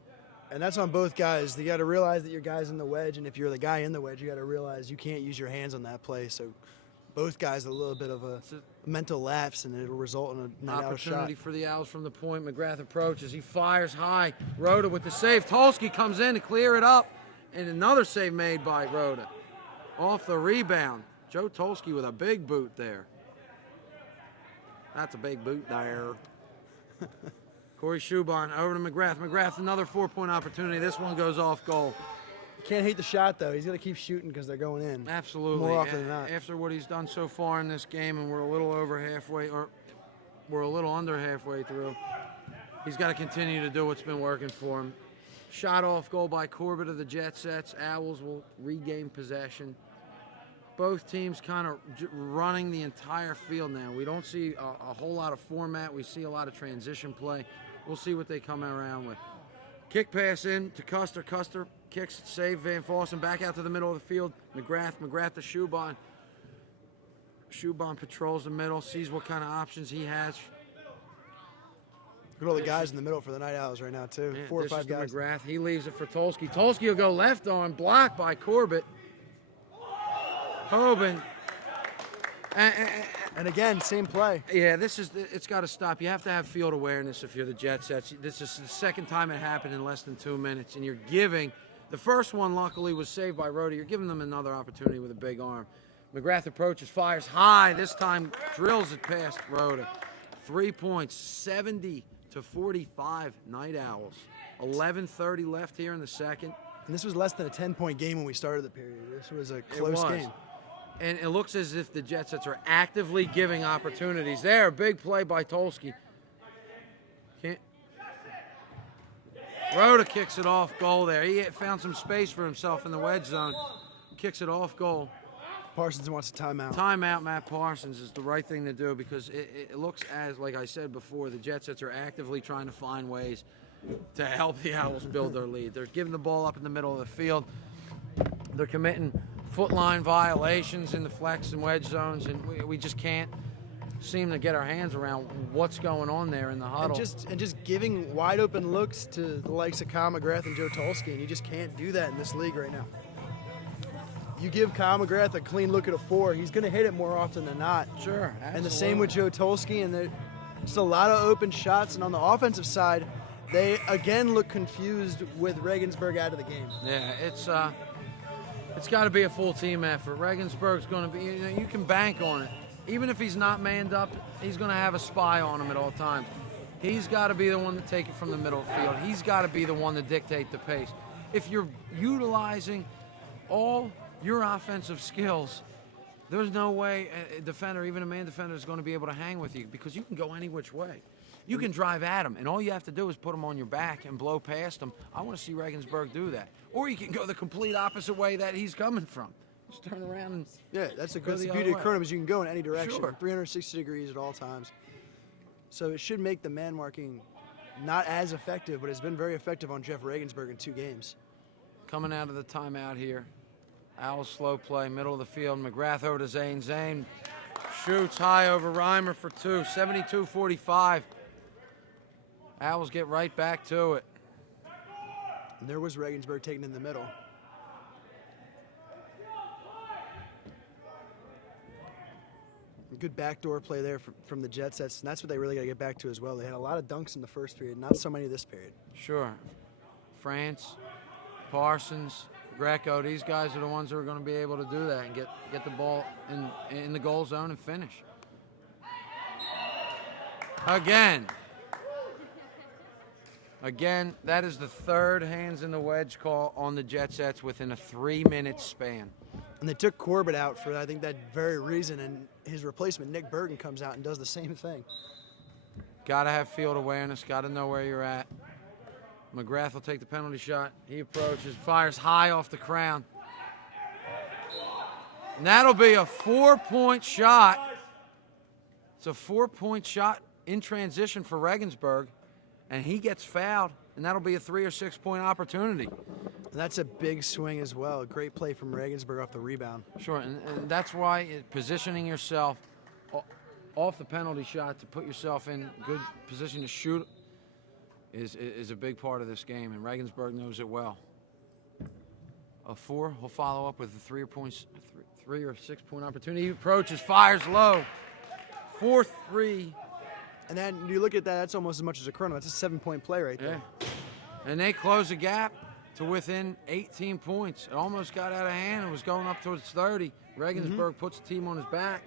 And that's on both guys. You got to realize that your guy's in the wedge, and if you're the guy in the wedge, you got to realize you can't use your hands on that play. So both guys a little bit of a mental lapse, and it'll result in a night-out shot. Opportunity for the Owls from the point. McGrath approaches. He fires high. Rhoda with the save. Tolsky comes in to clear it up. And another save made by Rhoda. Off the rebound. Joe Tolsky with a big boot there. That's a big boot there. Corey Schubon over to McGrath. McGrath, another 4-point opportunity. This one goes off goal. Can't hate the shot, though. He's going to keep shooting because they're going in. Absolutely. More often than not. After what he's done so far in this game, and we're a little over halfway, or we're a little under halfway through, he's got to continue to do what's been working for him. Shot off goal by Corbett of the Jet Sets. Owls will regain possession. Both teams kind of running the entire field now. We don't see a whole lot of format. We see a lot of transition play. We'll see what they come around with. Kick pass in to Custer. Custer kicks, save Van Fossen back out to the middle of the field. McGrath to Schubon. Schubon patrols the middle, sees what kind of options he has. Look at all the guys in the middle for the Night Owls right now, too. Yeah, 4 or 5 guys. McGrath. He leaves it for Tolsky. Tolsky will go left on, blocked by Corbett. Hoban. And again, same play. Yeah, it's got to stop. You have to have field awareness if you're the Jet Sets. This is the second time it happened in less than 2 minutes, and you're giving. The first one, luckily, was saved by Rhoda. You're giving them another opportunity with a big arm. McGrath approaches, fires high. This time drills it past Rhoda. 3 points, 70-45 Night Owls. 11:30 left here in the second. And this was less than a 10-point game when we started the period. This was a close game. And it looks as if the Jet Sets are actively giving opportunities. There, a big play by Tolsky. Rhoda kicks it off goal there. He found some space for himself in the wedge zone. Kicks it off goal. Parsons wants a timeout. Timeout, Matt Parsons, is the right thing to do because it looks as, like I said before, the Jet Sets are actively trying to find ways to help the Owls build their lead. They're giving the ball up in the middle of the field. They're committing foot line violations in the flex and wedge zones, and we just can't seem to get our hands around what's going on there in the huddle. And just giving wide open looks to the likes of Kyle McGrath and Joe Tolsky, and you just can't do that in this league right now. You give Kyle McGrath a clean look at a 4, he's going to hit it more often than not. Sure, absolutely. And the same with Joe Tolsky, and there's just a lot of open shots. And on the offensive side, they again look confused with Regensburg out of the game. Yeah, it's got to be a full team effort. Regensburg's going to be, you can bank on it. Even if he's not manned up, he's going to have a spy on him at all times. He's got to be the one to take it from the middle of the field. He's got to be the one to dictate the pace. If you're utilizing all your offensive skills, there's no way a defender, even a man defender, is going to be able to hang with you because you can go any which way. You can drive at him, and all you have to do is put him on your back and blow past him. I want to see Regensburg do that. Or you can go the complete opposite way that he's coming from. Just turn around and that's the go the beauty other of way. Kronum is you can go in any direction, Sure. 360 degrees at all times. So it should make the man marking not as effective, but it's been very effective on Jeff Regensburg in 2 games. Coming out of the timeout here. Owls slow play, middle of the field. McGrath over to Zane. Zane shoots high over Reimer for 2, 72-45. Owls get right back to it. And there was Regensburg taken in the middle. Good backdoor play there from the Jet Sets, and that's what they really got to get back to as well. They had a lot of dunks in the first period, not so many this period. Sure. France, Parsons, Greco, these guys are the ones who are going to be able to do that and get the ball in the goal zone and finish. Again, that is the 3rd hands in the wedge call on the Jet Sets within a 3-minute span. And they took Corbett out for, I think, that very reason, and his replacement, Nick Bergen, comes out and does the same thing. Got to have field awareness, got to know where you're at. McGrath will take the penalty shot. He approaches, fires high off the crown. And that'll be a 4-point shot. It's a 4-point shot in transition for Regensburg, and he gets fouled, and that'll be a 3 or 6 point opportunity. And that's a big swing as well. Great play from Regensburg off the rebound. Sure, and that's why positioning yourself off the penalty shot to put yourself in good position to shoot is a big part of this game, and Regensburg knows it well. a 4. He'll follow up with a 3 or 6 point opportunity. He approaches, fires low. 4-3. And then you look at that, that's almost as much as a Kronum. That's a 7-point play right there. And they close the gap to within 18 points. It almost got out of hand. It was going up towards 30. Regensburg puts the team on his back.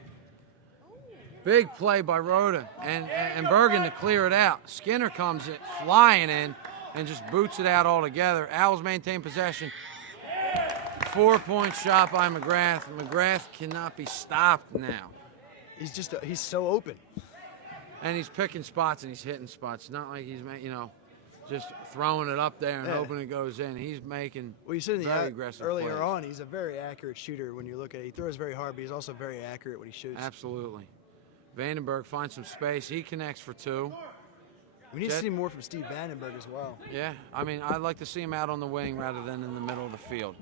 Big play by Rhoda and Bergen to clear it out. Skinner comes in, flying in and just boots it out altogether. Owls maintain possession. 4-point shot by McGrath. McGrath cannot be stopped now. He's so open. And he's picking spots and he's hitting spots. It's not like he's, just throwing it up there and hoping it goes in. He's making well, you said in the very aggressive earlier plays. on, he's a very accurate shooter when you look at it. He throws very hard, but he's also very accurate when he shoots. Absolutely. Vandenberg finds some space. He connects for 2. We need to see more from Steve Vandenberg as well. Yeah, I'd like to see him out on the wing rather than in the middle of the field.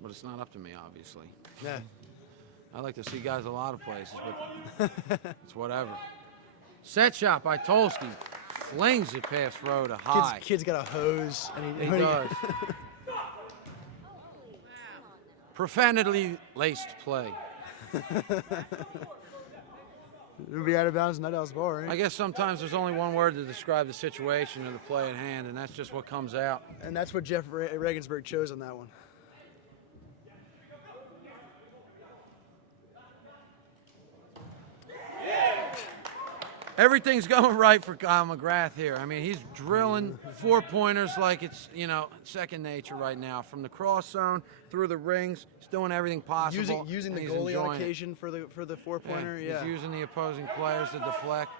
But it's not up to me, obviously. Yeah. I like to see guys a lot of places, but it's whatever. Set shot by Tolsky. Flings it past Rhoda high. Kid's got a hose. And he does. Profanity laced play. It'll be out of bounds, not else ball, right? I guess sometimes there's only one word to describe the situation or the play at hand, and that's just what comes out. And that's what Jeff Regensburg chose on that one. Everything's going right for Kyle McGrath here. He's drilling 4-pointers like it's, second nature right now. From the cross zone, through the rings, he's doing everything possible. Using the goalie on occasion for the 4-pointer, He's using the opposing players to deflect.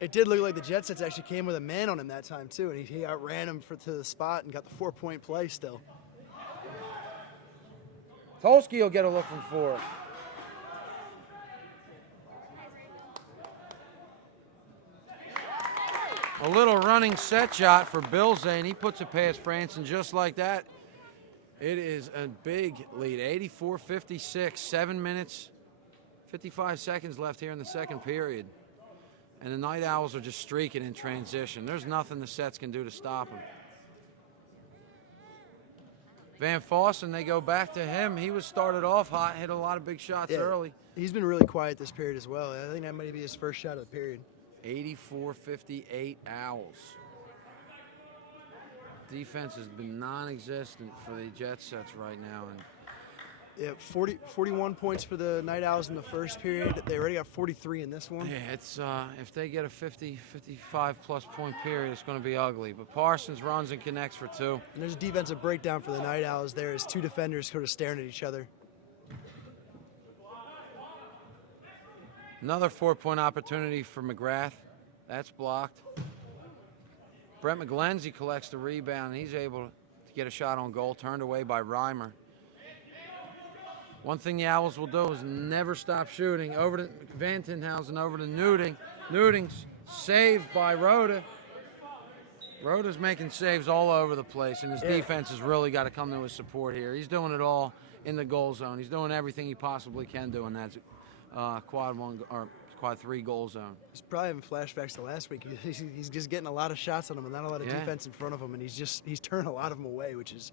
It did look like the Jet Sets actually came with a man on him that time, too, and he outran him to the spot and got the 4-point play still. Tolsky will get a look from 4. A little running set shot for Bilze, and he puts it past Franson just like that. It is a big lead, 84-56, 7 minutes, 55 seconds left here in the second period. And the Night Owls are just streaking in transition. There's nothing the Sets can do to stop them. Van Fossen, they go back to him. He was started off hot, hit a lot of big shots early. He's been really quiet this period as well. I think that might be his first shot of the period. 84-58 Owls. Defense has been non-existent for the Jet Sets right now. And 41 points for the Night Owls in the first period. They already got 43 in this one. Yeah, it's if they get a 55-plus point period, it's going to be ugly. But Parsons runs and connects for 2. And there's a defensive breakdown for the Night Owls there as 2 defenders sort of staring at each other. Another 4-point opportunity for McGrath. That's blocked. Brett McGlenzie collects the rebound, and he's able to get a shot on goal, turned away by Reimer. One thing the Owls will do is never stop shooting. Over to Van Tinhausen, over to Nuding. Nuding's saved by Rhoda. Rhoda's making saves all over the place, and his defense has really got to come to his support here. He's doing it all in the goal zone. He's doing everything he possibly can do in that quad 3 goal zone. He's probably having flashbacks to last week. He's just getting a lot of shots on him and not a lot of defense in front of him, and he's turning a lot of them away, which is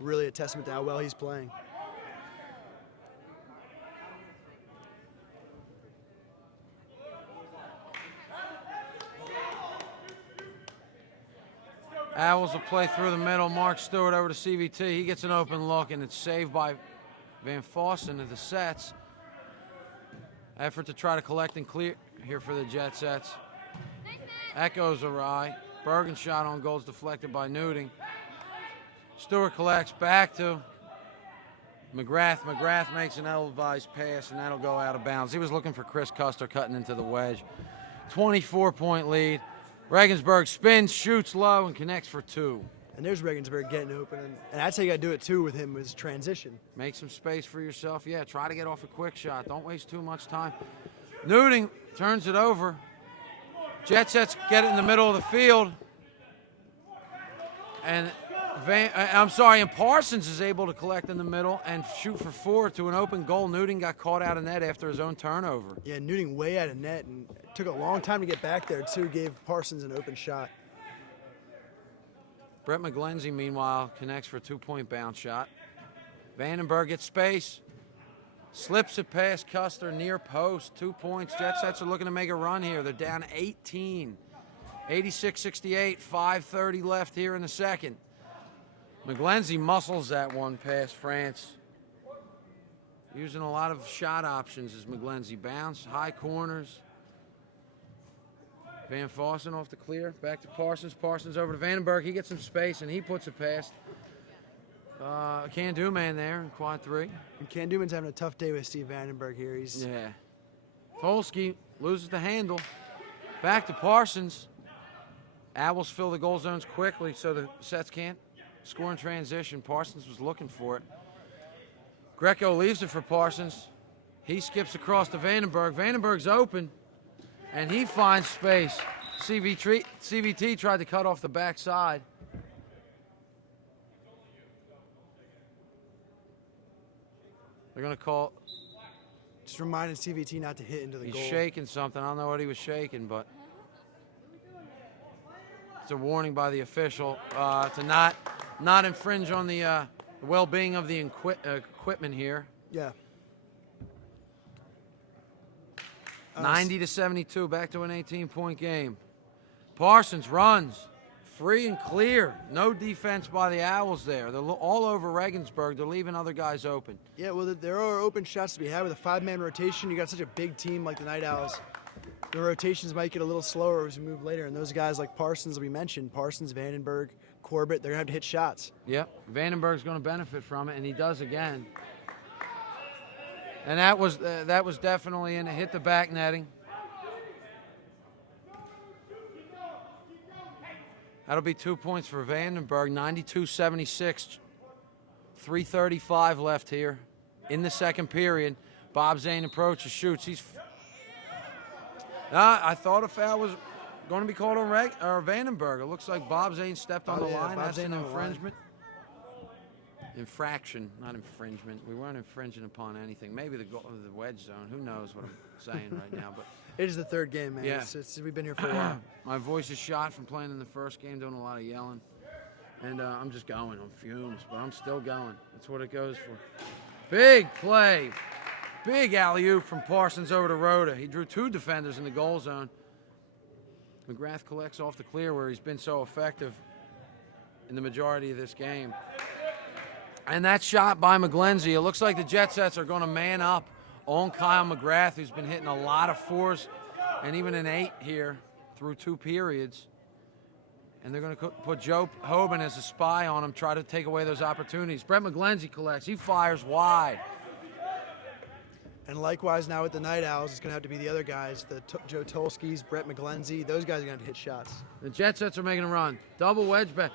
really a testament to how well he's playing. Owls will play through the middle. Mark Stewart over to CVT. He gets an open look, and it's saved by Van Fossen of the Sets. Effort to try to collect and clear here for the Jet Sets. That goes awry. Bergen shot on goal is deflected by Nuding. Stewart collects back to McGrath. McGrath makes an ill-advised pass, and that'll go out of bounds. He was looking for Chris Custer cutting into the wedge. 24-point lead. Regensburg spins, shoots low, and connects for 2. And there's Regensburg getting open. And that's how you got to do it, too, with him, with his transition. Make some space for yourself. Yeah, try to get off a quick shot. Don't waste too much time. Nuding turns it over. Jet Sets get it in the middle of the field. And and Parsons is able to collect in the middle and shoot for 4 to an open goal. Nuding got caught out of net after his own turnover. Yeah, Nuding way out of net, and it took a long time to get back there, too. Gave Parsons an open shot. Brett McGlenzie, meanwhile, connects for a 2-point bounce shot. Vandenberg gets space. Slips it past Custer, near post. 2 points. Jet Sets are looking to make a run here. They're down 18. 86-68, 5:30 left here in the second. McGlenzie muscles that one past France. Using a lot of shot options as McGlenzie bounce, high corners. Van Fossen off the clear, back to Parsons. Parsons over to Vandenberg. He gets some space and he puts it past Can-Do Man there in quad 3. And Can-Do Man's having a tough day with Steve Vandenberg here. Yeah. Tolsky loses the handle. Back to Parsons. Owls fill the goal zones quickly so the Sets can't score in transition. Parsons was looking for it. Greco leaves it for Parsons. He skips across to Vandenberg. Vandenberg's open, and he finds space. CVT tried to cut off the backside. They're going to call. Just reminding CVT not to hit into the goal. He's shaking something. I don't know what he was shaking, but it's a warning by the official to not infringe on the well-being of the equipment here. Yeah. 90-72, back to an 18-point game. Parsons runs, free and clear. No defense by the Owls there. They're all over Regensburg. They're leaving other guys open. Yeah, well, there are open shots to be had with a 5-man rotation. You got such a big team like the Night Owls. The rotations might get a little slower as we move later, and those guys like Parsons that we mentioned, Parsons, Vandenberg, Corbett, they're going to have to hit shots. Yep, Vandenberg's going to benefit from it, and he does again. And that was definitely in. It hit the back netting. That'll be 2 points for Vandenberg, 92-76. 3:35 left here in the second period. Bob Zane approaches, shoots. I thought a foul was going to be called on Vandenberg. It looks like Bob Zane stepped on the line. Bob That's Zane an on the line. infringement. Infraction, not infringement. We weren't infringing upon anything. Maybe the wedge zone. Who knows what I'm saying right now? But It is the third game, man. Yeah. We've been here for a while. my voice is shot from playing in the first game, doing a lot of yelling. And I'm just going on fumes, but I'm still going. That's what it goes for. Big play. Big alley-oop from Parsons over to Rhoda. He drew 2 defenders in the goal zone. McGrath collects off the clear where he's been so effective in the majority of this game. And that shot by McGlenzie. It looks like the Jet Sets are going to man up on Kyle McGrath, who's been hitting a lot of 4s and even an 8 here through 2 periods. And they're going to put Joe Hoban as a spy on him, try to take away those opportunities. Brett McGlenzie collects. He fires wide. And likewise now with the Night Owls, it's going to have to be the other guys, Joe Tolskis, Brett McGlenzie. Those guys are going to have to hit shots. The Jet Sets are making a run. Double wedge back.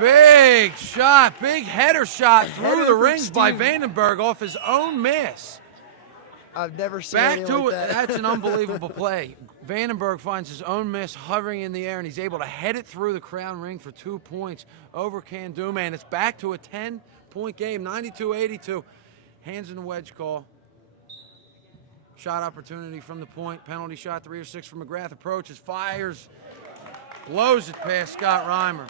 Big shot, big header shot through the rings by Vandenberg off his own miss. I've never seen Back anything to like it. that. That's an unbelievable play. Vandenberg finds his own miss hovering in the air, and he's able to head it through the crown ring for 2 points over Can-Do Man. It's back to a 10-point game, 92-82. Hands in the wedge call. Shot opportunity from the point. Penalty shot, 3 or 6 from McGrath. Approaches, fires, blows it past Scott Reimer.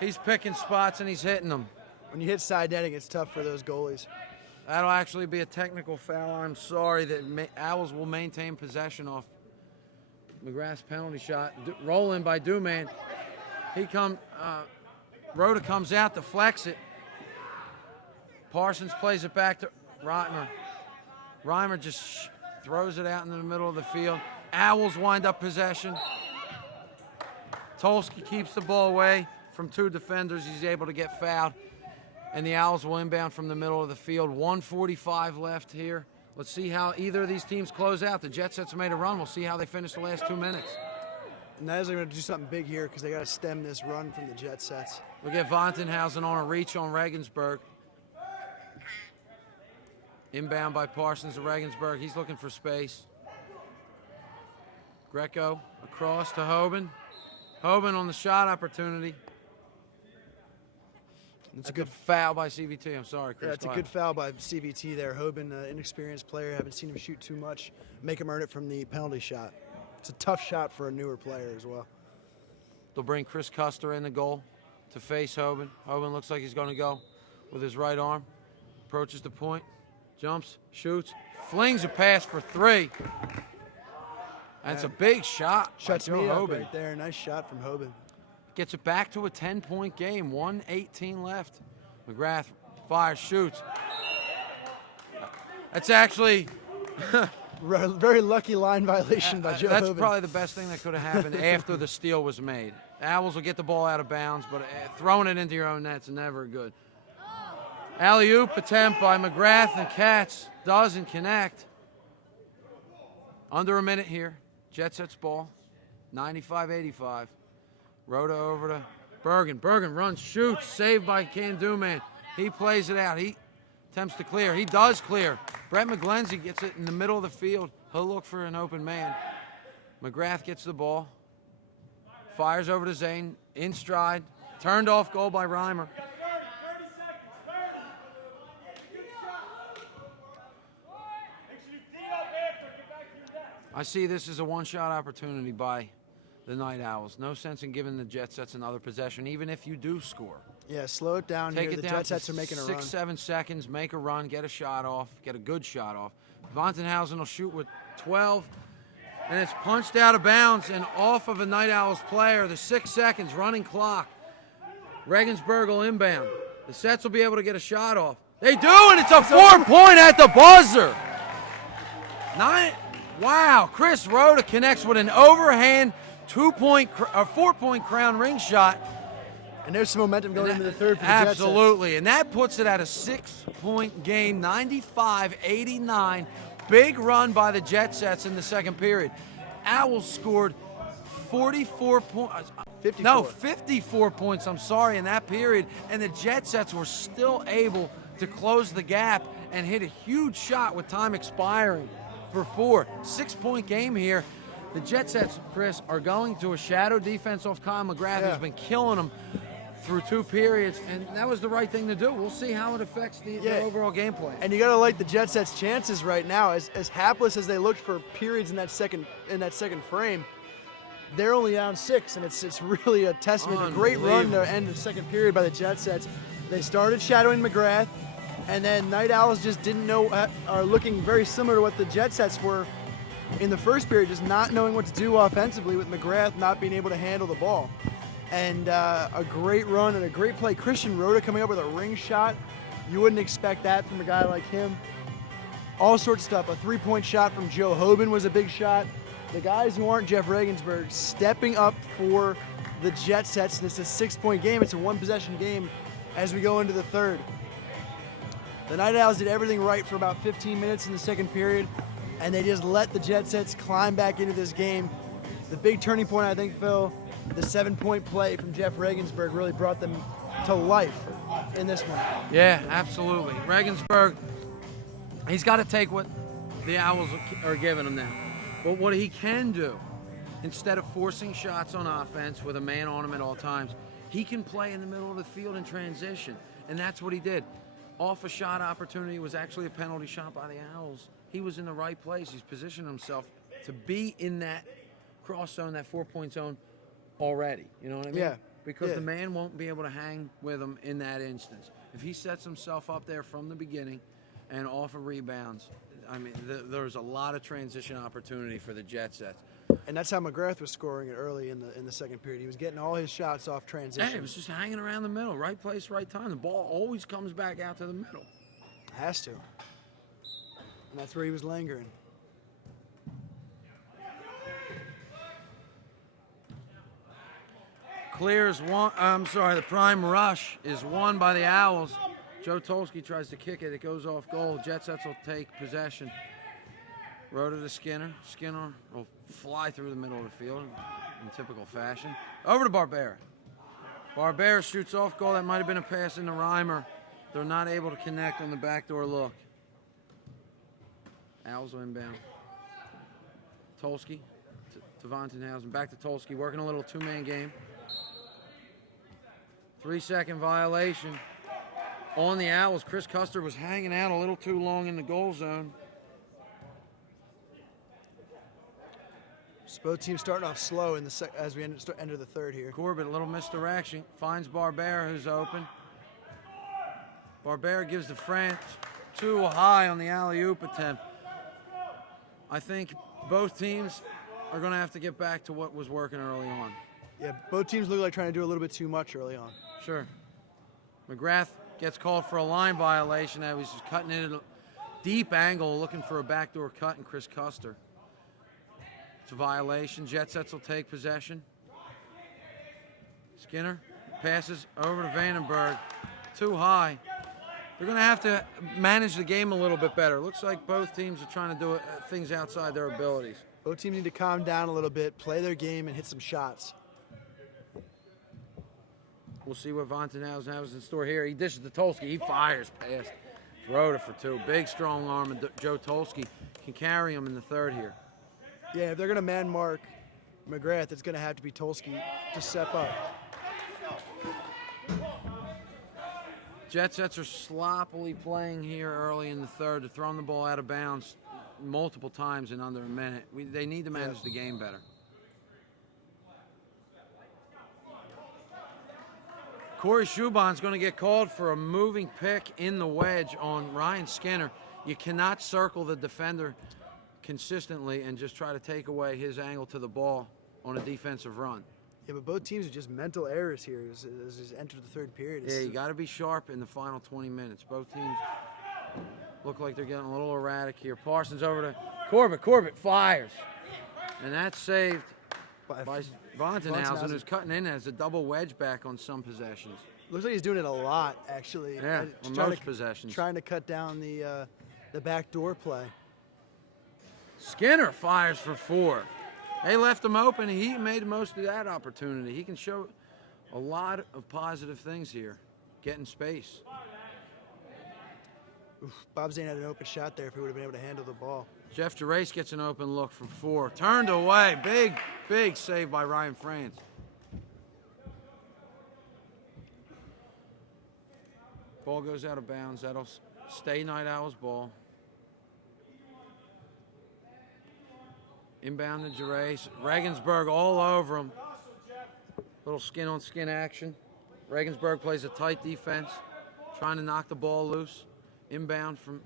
He's picking spots and he's hitting them. When you hit side netting, it's tough for those goalies. That'll actually be a technical foul. I'm sorry that Owls will maintain possession off McGrath's penalty shot. Roll in by Duman. Rhoda comes out, deflects it. Parsons plays it back to Reimer. Reimer just throws it out into the middle of the field. Owls wind up possession. Tolsky keeps the ball away from 2 defenders. He's able to get fouled. And the Owls will inbound from the middle of the field. 1:45 left here. Let's see how either of these teams close out. The Jet Sets made a run. We'll see how they finish the last 2 minutes. And that is going to do something big here because they got to stem this run from the Jet Sets. We'll get Vontenhausen on a reach on Regensburg. Inbound by Parsons to Regensburg. He's looking for space. Greco across to Hoban. Hoban on the shot opportunity. It's a good foul by CVT. I'm sorry, Chris. Yeah, it's a good foul by CVT there. Hoban, inexperienced player. Haven't seen him shoot too much. Make him earn it from the penalty shot. It's a tough shot for a newer player as well. They'll bring Chris Custer in the goal to face Hoban. Hoban looks like he's going to go with his right arm. Approaches the point, jumps, shoots, flings a pass for 3. That's a big shot. Shuts by Joe me up Hoban. right there. Nice shot from Hoban. Gets it back to a 10-point game. 1:18 left. McGrath fires, shoots. That's actually Very lucky line violation by Joe that's Hoban. probably the best thing that could have happened after the steal was made. The Owls will get the ball out of bounds, but throwing it into your own net's never good. Alley-oop attempt by McGrath and Katz doesn't connect. Under a minute here. Jet sets ball. 95-85. Rhoda over to Bergen. Bergen runs, shoots, saved by Canduman. He plays it out. He attempts to clear. He does clear. Brett McGlenzie gets it in the middle of the field. He'll look for an open man. McGrath gets the ball. Fires over to Zane. In stride. Turned off goal by Reimer. I see this as a one-shot opportunity by the Night Owls. No sense in giving the Jet Sets another possession, even if you do score. Yeah, slow it down Take here. it The down Jet Sets to are making a 6-7 seconds, make a run, get a shot off, get a good shot off. Vontenhausen will shoot with 12, and it's punched out of bounds and off of a Night Owls player. The 6 seconds, running clock. Regensburg will inbound. The Sets will be able to get a shot off. They do, and it's a 4-point at the buzzer. Wow, Chris Rhoda connects with an overhand 4-point crown ring shot. And there's some momentum going into the third for the Jet Sets. Absolutely, and that puts it at a 6-point game, 95-89. Big run by the Jet Sets in the second period. Owls scored 44 points. 54. No, 54 points, I'm sorry, in that period. And the Jet Sets were still able to close the gap and hit a huge shot with time expiring for 4. 6-point game here. The Jet Sets, Chris, are going to a shadow defense off Kyle McGrath, who's been killing them through 2 periods, and that was the right thing to do. We'll see how it affects the overall gameplay. And you got to like the Jet Sets' chances right now. As hapless as they looked for periods in that second frame, they're only down 6, and it's really a testament. A great run to end the second period by the Jet Sets. They started shadowing McGrath, and then Night Owls just didn't know, are looking very similar to what the Jet Sets were in the first period, just not knowing what to do offensively with McGrath not being able to handle the ball. And a great run and a great play. Christian Rhoda coming up with a ring shot. You wouldn't expect that from a guy like him. All sorts of stuff. A 3-point shot from Joe Hoban was a big shot. The guys who aren't Jeff Regensburg stepping up for the Jet Sets, and it's a 6-point game. It's a 1-possession game as we go into the third. The Night Owls did everything right for about 15 minutes in the second period, and they just let the Jet Sets climb back into this game. The big turning point, I think, Phil, the 7-point play from Jeff Regensburg really brought them to life in this one. Yeah, absolutely. Regensburg, he's got to take what the Owls are giving him now. But what he can do, instead of forcing shots on offense with a man on him at all times, he can play in the middle of the field in transition, and that's what he did. Off a shot opportunity was actually a penalty shot by the Owls. He was in the right place. He's positioned himself to be in that cross zone, that 4-point zone already. You know what I mean? Yeah. Because the man won't be able to hang with him in that instance. If he sets himself up there from the beginning and off of rebounds, I mean, there's a lot of transition opportunity for the Jet Sets. And that's how McGrath was scoring it early in the second period. He was getting all his shots off transition. Hey, it was just hanging around the middle. Right place, right time. The ball always comes back out to the middle. Has to. And that's where he was lingering. Clears one. I'm sorry, the prime rush is won by the Owls. Joe Tolsky tries to kick it. It goes off goal. Jet Sets will take possession. Rhoda to Skinner. Skinner will fly through the middle of the field in typical fashion. Over to Barbera. Barbera shoots off goal. That might have been a pass into Reimer. They're not able to connect on the backdoor look. Owls will inbound. Tolsky to Vontenhausen. Back to Tolsky, working a little 2-man game. 3-second violation on the Owls. Chris Custer was hanging out a little too long in the goal zone. So both teams starting off slow in the as we enter the third here. Corbett, a little misdirection, finds Barbera, who's open. Barbera gives to France, too high on the alley-oop attempt. I think both teams are going to have to get back to what was working early on. Yeah, both teams look like trying to do a little bit too much early on. Sure. McGrath gets called for a line violation. He was just cutting in at a deep angle, looking for a backdoor cut, and Chris Custer. It's a violation. Jet Sets will take possession. Skinner passes over to Vandenberg. Too high. They're going to have to manage the game a little bit better. Looks like both teams are trying to do things outside their abilities. Both teams need to calm down a little bit, play their game, and hit some shots. We'll see what Vontenhausen has in store here. He dishes to Tolsky. He fires past Rhoda for two. Big, strong arm, and Joe Tolsky can carry him in the third here. Yeah, if they're going to man mark McGrath, it's going to have to be Tolsky to step up. Jet Sets are sloppily playing here early in the third. They're throwing the ball out of bounds multiple times in under a minute. They need to manage the game better. Corey Schubon's going to get called for a moving pick in the wedge on Ryan Skinner. You cannot circle the defender consistently and just try to take away his angle to the ball on a defensive run. Yeah, but both teams are just mental errors here as we enter the third period. Yeah, you got to be sharp in the final 20 minutes. Both teams look like they're getting a little erratic here. Parsons over to Corbett. Corbett fires. And that's saved by Vontenhausen, who's cutting in as a double wedge back on some possessions. Looks like he's doing it a lot, actually. Yeah, on most possessions. Trying to cut down the backdoor play. Skinner fires for four. They left him open. He made the most of that opportunity. He can show a lot of positive things here, getting space. Oof, Bob Zane had an open shot there if he would have been able to handle the ball. Jeff Gerace gets an open look from four. Turned away. Big, big save by Ryan France. Ball goes out of bounds. That'll stay Night Owls ball. Inbound to Gerace. Regensburg all over him. Little skin-on-skin action. Regensburg plays a tight defense, trying to knock the ball loose. Inbound from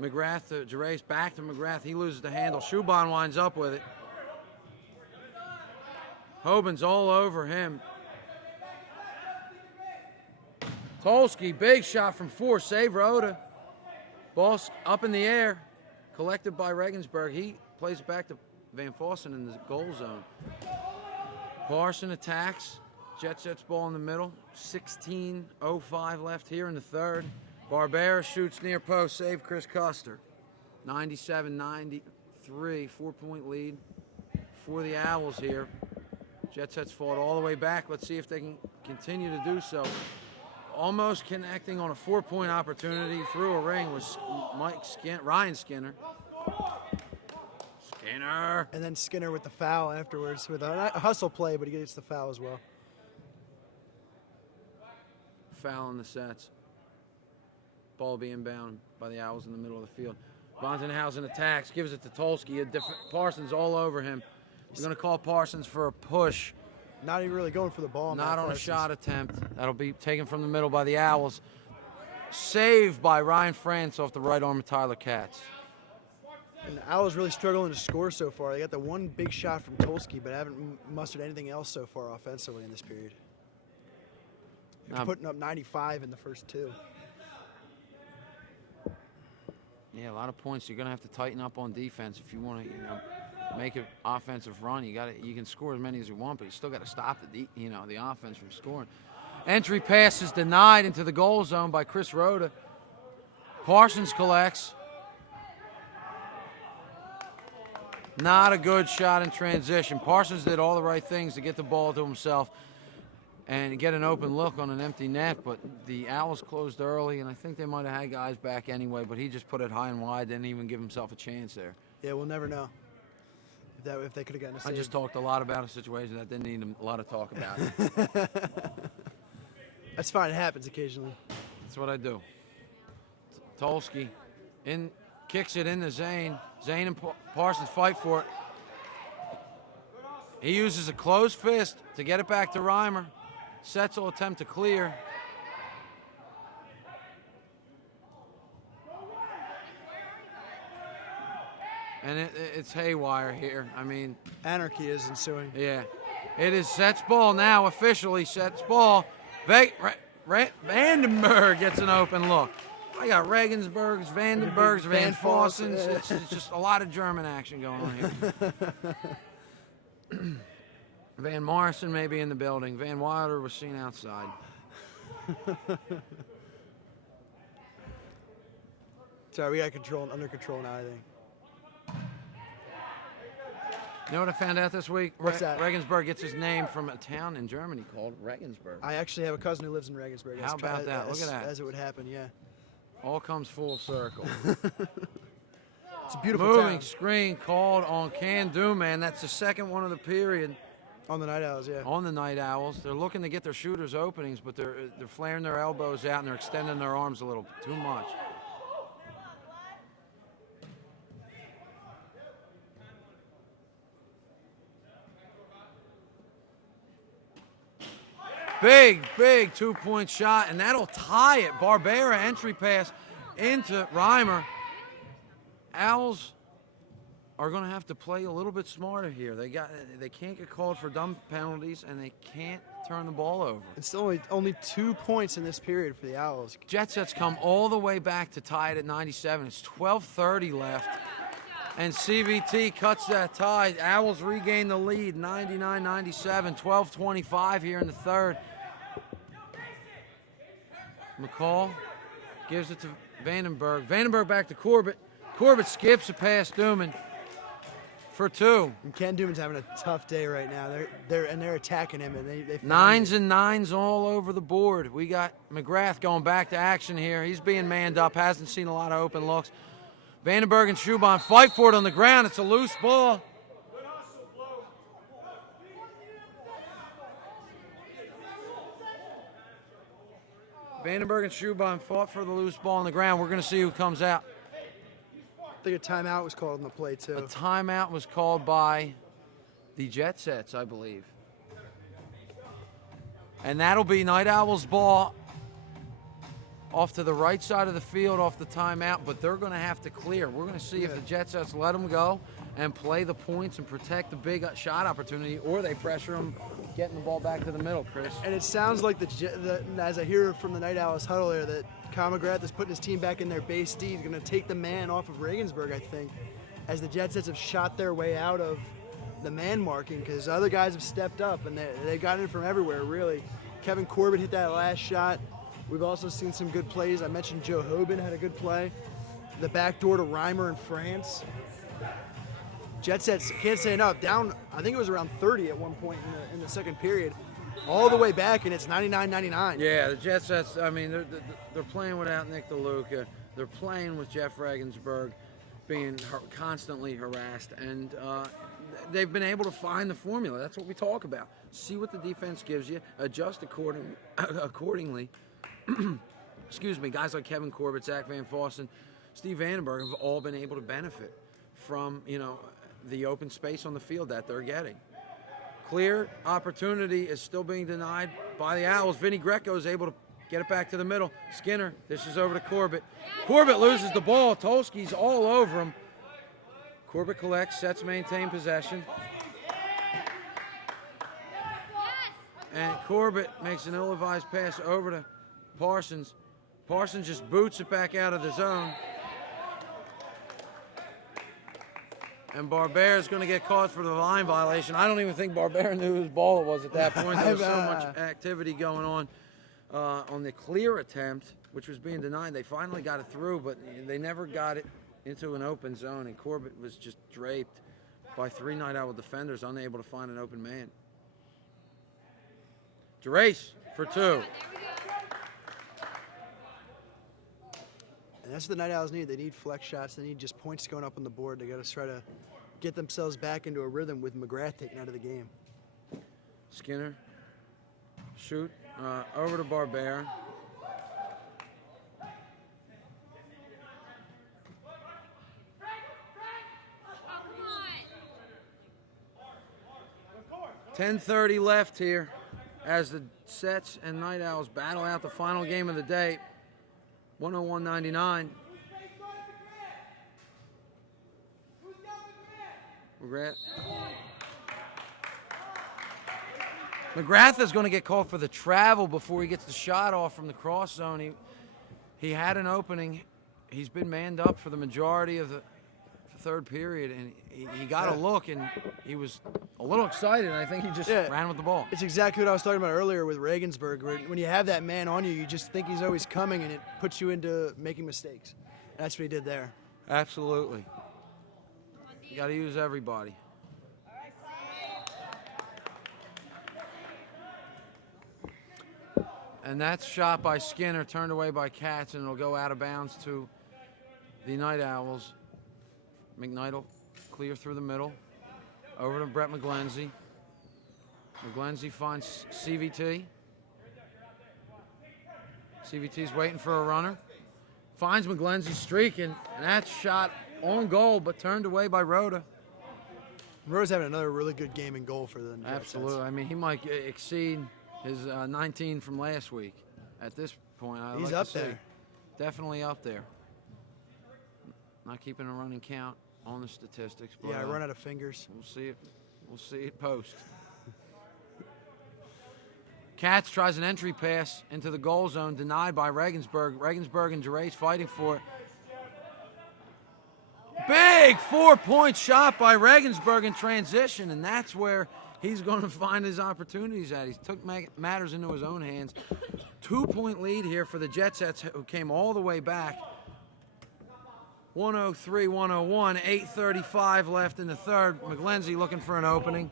McGrath to Gerace. Back to McGrath. He loses the handle. Schubon winds up with it. Hoban's all over him. Tolsky, big shot from four. Save Rhoda. Ball's up in the air. Collected by Regensburg. He plays it back to Van Fossen in the goal zone. Parson attacks. Jet Sets ball in the middle. 16:05 left here in the third. Barbera shoots near post. Save Chris Custer. 97-93. 4-point lead for the Owls here. Jet Sets fought all the way back. Let's see if they can continue to do so. Almost connecting on a 4-point opportunity through a ring was Ryan Skinner. Skinner. And then Skinner with the foul afterwards with a hustle play, but he gets the foul as well. Foul in the sets. Ball being bound by the Owls in the middle of the field. Vontenhausen attacks, gives it to Tolsky. Parsons all over him. He's going to call Parsons for a push. Not even really going for the ball. Not on a shot attempt. That'll be taken from the middle by the Owls. Saved by Ryan France off the right arm of Tyler Katz. And the Owls really struggling to score so far. They got the one big shot from Tolsky, but haven't mustered anything else so far offensively in this period. Putting up 95 in the first two. Yeah, a lot of points. You're going to have to tighten up on defense if you want to, make an offensive run. You can score as many as you want, but you still got to stop the offense from scoring. Entry pass is denied into the goal zone by Chris Rhoda. Parsons collects. Not a good shot in transition. Parsons did all the right things to get the ball to himself and get an open look on an empty net, but the Owls closed early, and I think they might have had guys back anyway, but he just put it high and wide, didn't even give himself a chance there. Yeah, we'll never know if they could have gotten a save. I just talked a lot about a situation that didn't need a lot of talk about. That's fine. It happens occasionally. That's what I do. Tolsky kicks it into Zane. Zane and Parsons fight for it. He uses a closed fist to get it back to Reimer. Setzel attempt to clear. And it's haywire here. I mean, anarchy is ensuing. Yeah. It is Set's ball now, officially Set's ball. Vandenberg gets an open look. I got Regensburgs, Vandenbergs, Van Fossens. It's just a lot of German action going on here. Van Morrison may be in the building. Van Wilder was seen outside. Sorry, we got under control now, I think. You know what I found out this week? What's that? Regensburg gets his name from a town in Germany called Regensburg. I actually have a cousin who lives in Regensburg. How about that? Look at that. As it would happen, yeah. All comes full circle. It's a beautiful Moving town. screen called on Can Do Man. That's the second one of the period. On the Night Owls, yeah. On the Night Owls. They're looking to get their shooters openings, but they're flaring their elbows out and they're extending their arms a little too much. Big, big two-point shot, and that'll tie it. Barbera entry pass into Reimer. Owls are going to have to play a little bit smarter here. They can't get called for dumb penalties, and they can't turn the ball over. It's only 2 points in this period for the Owls. Jet Sets come all the way back to tie it at 97. It's 12:30 left, and CVT cuts that tie. Owls regain the lead, 99-97, 12:25 here in the third. McCall gives it to Vandenberg. Vandenberg back to Corbett. Corbett skips a past Duman for two. And Ken Duman's having a tough day right now. They're attacking him, and they Nines and nines all over the board. We got McGrath going back to action here. He's being manned up. Hasn't seen a lot of open looks. Vandenberg and Schuban fight for it on the ground. It's a loose ball. Vandenberg and Schuban fought for the loose ball on the ground. We're going to see who comes out. I think a timeout was called on the play, too. A timeout was called by the Jet Sets, I believe. And that'll be Night Owls' ball off to the right side of the field off the timeout, but they're going to have to clear. We're going to see if the Jet Sets let them go and play the points and protect the big shot opportunity, or they pressure them getting the ball back to the middle, Chris. And it sounds like as I hear from the Night Owls huddle there, that Kyle McGrath is putting his team back in their base D. He's going to take the man off of Regensburg, I think, as the Jet Sets have shot their way out of the man marking, because other guys have stepped up, and they've gotten it from everywhere, really. Kevin Corbett hit that last shot. We've also seen some good plays. I mentioned Joe Hoban had a good play. The backdoor to Reimer in France. Jet Sets, can't say enough, down, I think it was around 30 at one point in the second period, all the way back, and it's 99-99. Yeah, the Jet Sets, I mean, they're playing without Nick DeLuca. They're playing with Jeff Regensburg being constantly harassed, and they've been able to find the formula. That's what we talk about. See what the defense gives you, adjust accordingly. Excuse me, guys like Kevin Corbett, Zach Van Fossen, Steve Vandenberg have all been able to benefit from, the open space on the field that they're getting. Clear opportunity is still being denied by the Owls. Vinny Greco is able to get it back to the middle. Skinner dishes over to Corbett. Corbett loses the ball. Tolsky's all over him. Corbett collects, Sets maintain possession. And Corbett makes an ill-advised pass over to Parsons. Parsons just boots it back out of the zone. And Barbera is going to get caught for the line violation. I don't even think Barbera knew whose ball it was at that point. There was so much activity going on the clear attempt, which was being denied. They finally got it through, but they never got it into an open zone, and Corbett was just draped by three Night Owl defenders, unable to find an open man. Gerace for two. And that's what the Night Owls need. They need flex shots. They need just points going up on the board. They got to try to get themselves back into a rhythm with McGrath taken out of the game. Skinner, shoot, over to Barbera. 10:30 left here as the Sets and Night Owls battle out the final game of the day. 101-99. McGrath is going to get called for the travel before he gets the shot off from the cross zone. He had an opening. He's been manned up for the majority of the third period, and he got a look, and he was a little excited, and I think he just ran with the ball. It's exactly what I was talking about earlier with Regensburg, where when you have that man on you, you just think he's always coming, and it puts you into making mistakes. And that's what he did there. Absolutely. You got to use everybody. And that's shot by Skinner, turned away by Katz, and it'll go out of bounds to the Night Owls. McKnight will clear through the middle. Over to Brett McGlenzie. McGlenzie finds CVT. CVT's waiting for a runner. Finds McGlenzie streaking, and that's shot on goal, but turned away by Rhoda. Rhoda's having another really good game in goal for the Jets. Absolutely. I mean, he might exceed his 19 from last week at this point. He's up there. Definitely up there. Not keeping a running count on the statistics. But, I run out of fingers. We'll see it. We'll see it post. Katz tries an entry pass into the goal zone, denied by Regensburg. Regensburg and Gerace fighting for it. Big 4-point shot by Regensburg in transition, and that's where he's going to find his opportunities at. He took matters into his own hands. 2-point lead here for the Jet Sets, who came all the way back. 103-101, 8:35 left in the third. McGlenzie looking for an opening.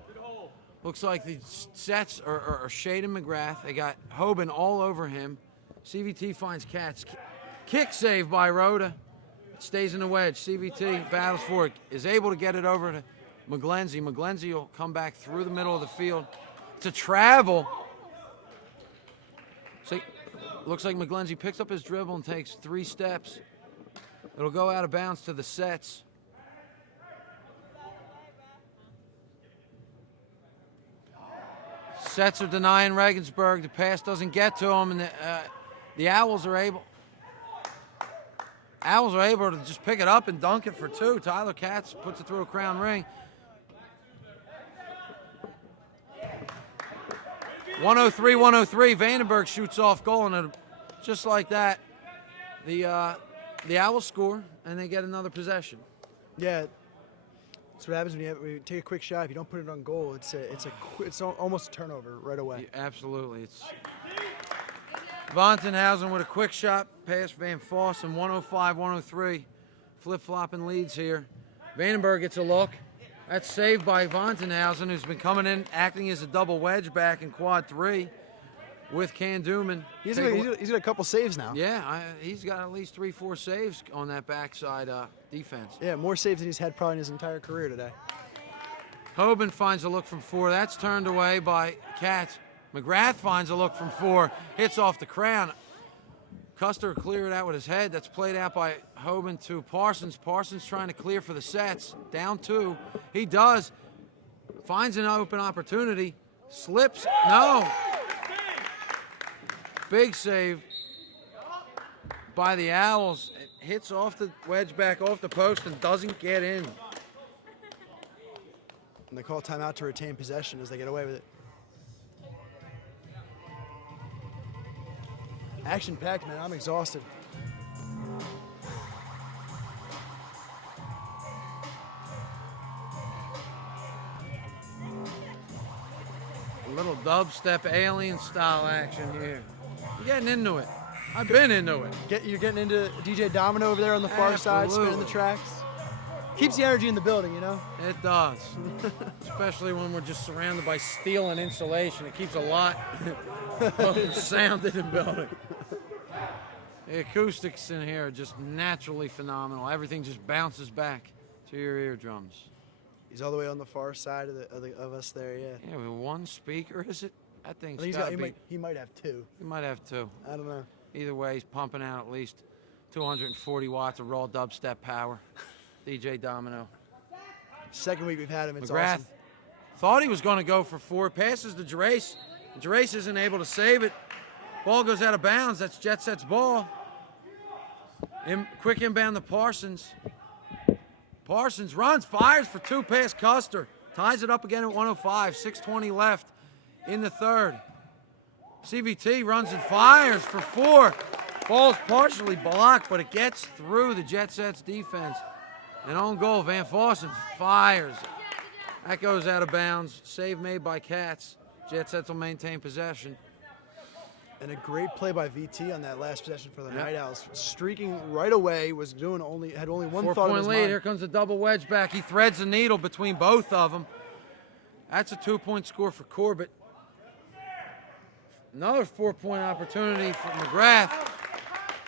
Looks like the Sets are shading McGrath. They got Hoban all over him. CVT finds Katz. Kick save by Rhoda. It stays in the wedge. CVT battles for it. Is able to get it over to McGlenzie. McGlenzie will come back through the middle of the field. It's a travel. So looks like McGlenzie picks up his dribble and takes 3 steps. It'll go out of bounds to the Sets. Sets are denying Regensburg. The pass doesn't get to him, and the Owls are able to just pick it up and dunk it for 2. Tyler Katz puts it through a crown ring. 103-103. Vandenberg shoots off goal, and just like that, the Owls score, and they get another possession. Yeah, that's what happens when you take a quick shot. If you don't put it on goal, it's almost a turnover right away. Yeah, absolutely. It's Vontenhausen with a quick shot past Van Fossen. 105-103. Flip-flopping leads here. Vandenberg gets a look. That's saved by Vontenhausen, who's been coming in, acting as a double wedge back in quad 3 with Canduman. He's got a couple saves now. Yeah, he's got at least 3-4 saves on that backside defense. Yeah, more saves than he's had probably in his entire career today. Hoban finds a look from 4. That's turned away by Katz. McGrath finds a look from 4. Hits off the crown. Custer cleared out with his head. That's played out by Hoban to Parsons. Parsons trying to clear for the Sets. Down 2. He does. Finds an open opportunity. Slips. No. Big save by the Owls. It hits off the wedge back off the post and doesn't get in. And they call timeout to retain possession as they get away with it. Action-packed, man. I'm exhausted. A little dubstep alien style action here. I'm getting into it. I've been into it. You're getting into DJ Domino over there on the far side, spinning the tracks. Keeps the energy in the building, you know? It does. Especially when we're just surrounded by steel and insulation. It keeps a lot of sound in the building. The acoustics in here are just naturally phenomenal. Everything just bounces back to your eardrums. He's all the way on the far side of us there, yeah. Yeah, with 1 speaker, is it? That thing's he might have 2. He might have 2. I don't know. Either way, he's pumping out at least 240 watts of raw dubstep power. DJ Domino. Second week we've had him. It's McGrath awesome. Thought he was going to go for 4. Passes to Gerace. Gerace isn't able to save it. Ball goes out of bounds. That's Jet Set's ball. Quick inbound to Parsons. Parsons runs, fires for 2 past Custer. Ties it up again at 105. 6:20 left in the third. CVT runs and fires for 4. Ball's partially blocked, but it gets through the Jet Set's defense. And on goal, Van Fossen fires. That goes out of bounds. Save made by Katz. Jet Sets will maintain possession. And a great play by VT on that last possession for the Night Owls. Streaking right away, had only one thought in his 4-point lead. mind. Here comes a double wedge back. He threads the needle between both of them. That's a 2-point score for Corbett. Another 4-point opportunity for McGrath.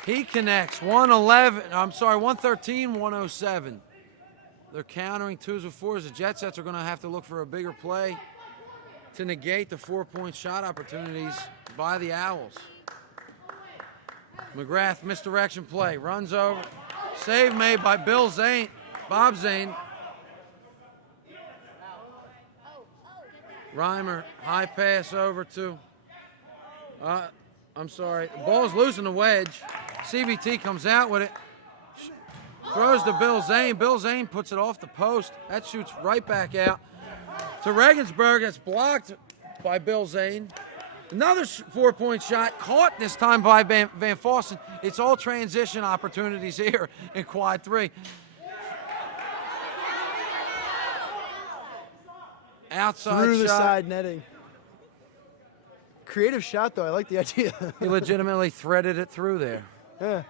He connects 113, 107. They're countering 2s with 4s. The Jet Sets are going to have to look for a bigger play to negate the 4-point shot opportunities by the Owls. McGrath, misdirection play, runs over. Save made by Bob Zane. Reimer, high pass over to, the ball's losing the wedge. CVT comes out with it. Throws to Bill Zane. Bill Zane puts it off the post. That shoots right back out to Regensburg. That's blocked by Bill Zane. Another 4-point shot, caught this time by Van Fossen. It's all transition opportunities here in quad 3. Outside Through the shot. side netting. Creative shot, though. I like the idea. He legitimately threaded it through there. Yeah.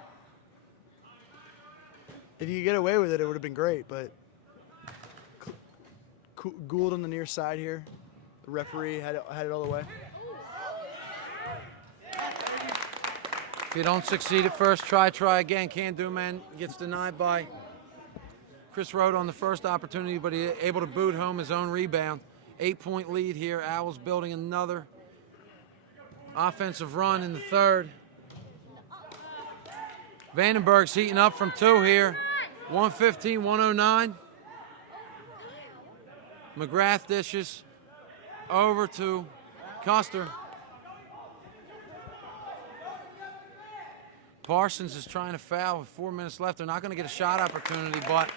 If you could get away with it, it would have been great, but Gould on the near side here. The referee had it all the way. If you don't succeed at first, try again. Can do, man. Gets denied by Chris Road on the first opportunity, but he able to boot home his own rebound. 8-point lead here. Owls building another offensive run in the third. Vandenberg's heating up from 2 here. 115, 109. McGrath dishes over to Custer. Parsons is trying to foul with 4 minutes left. They're not going to get a shot opportunity, but,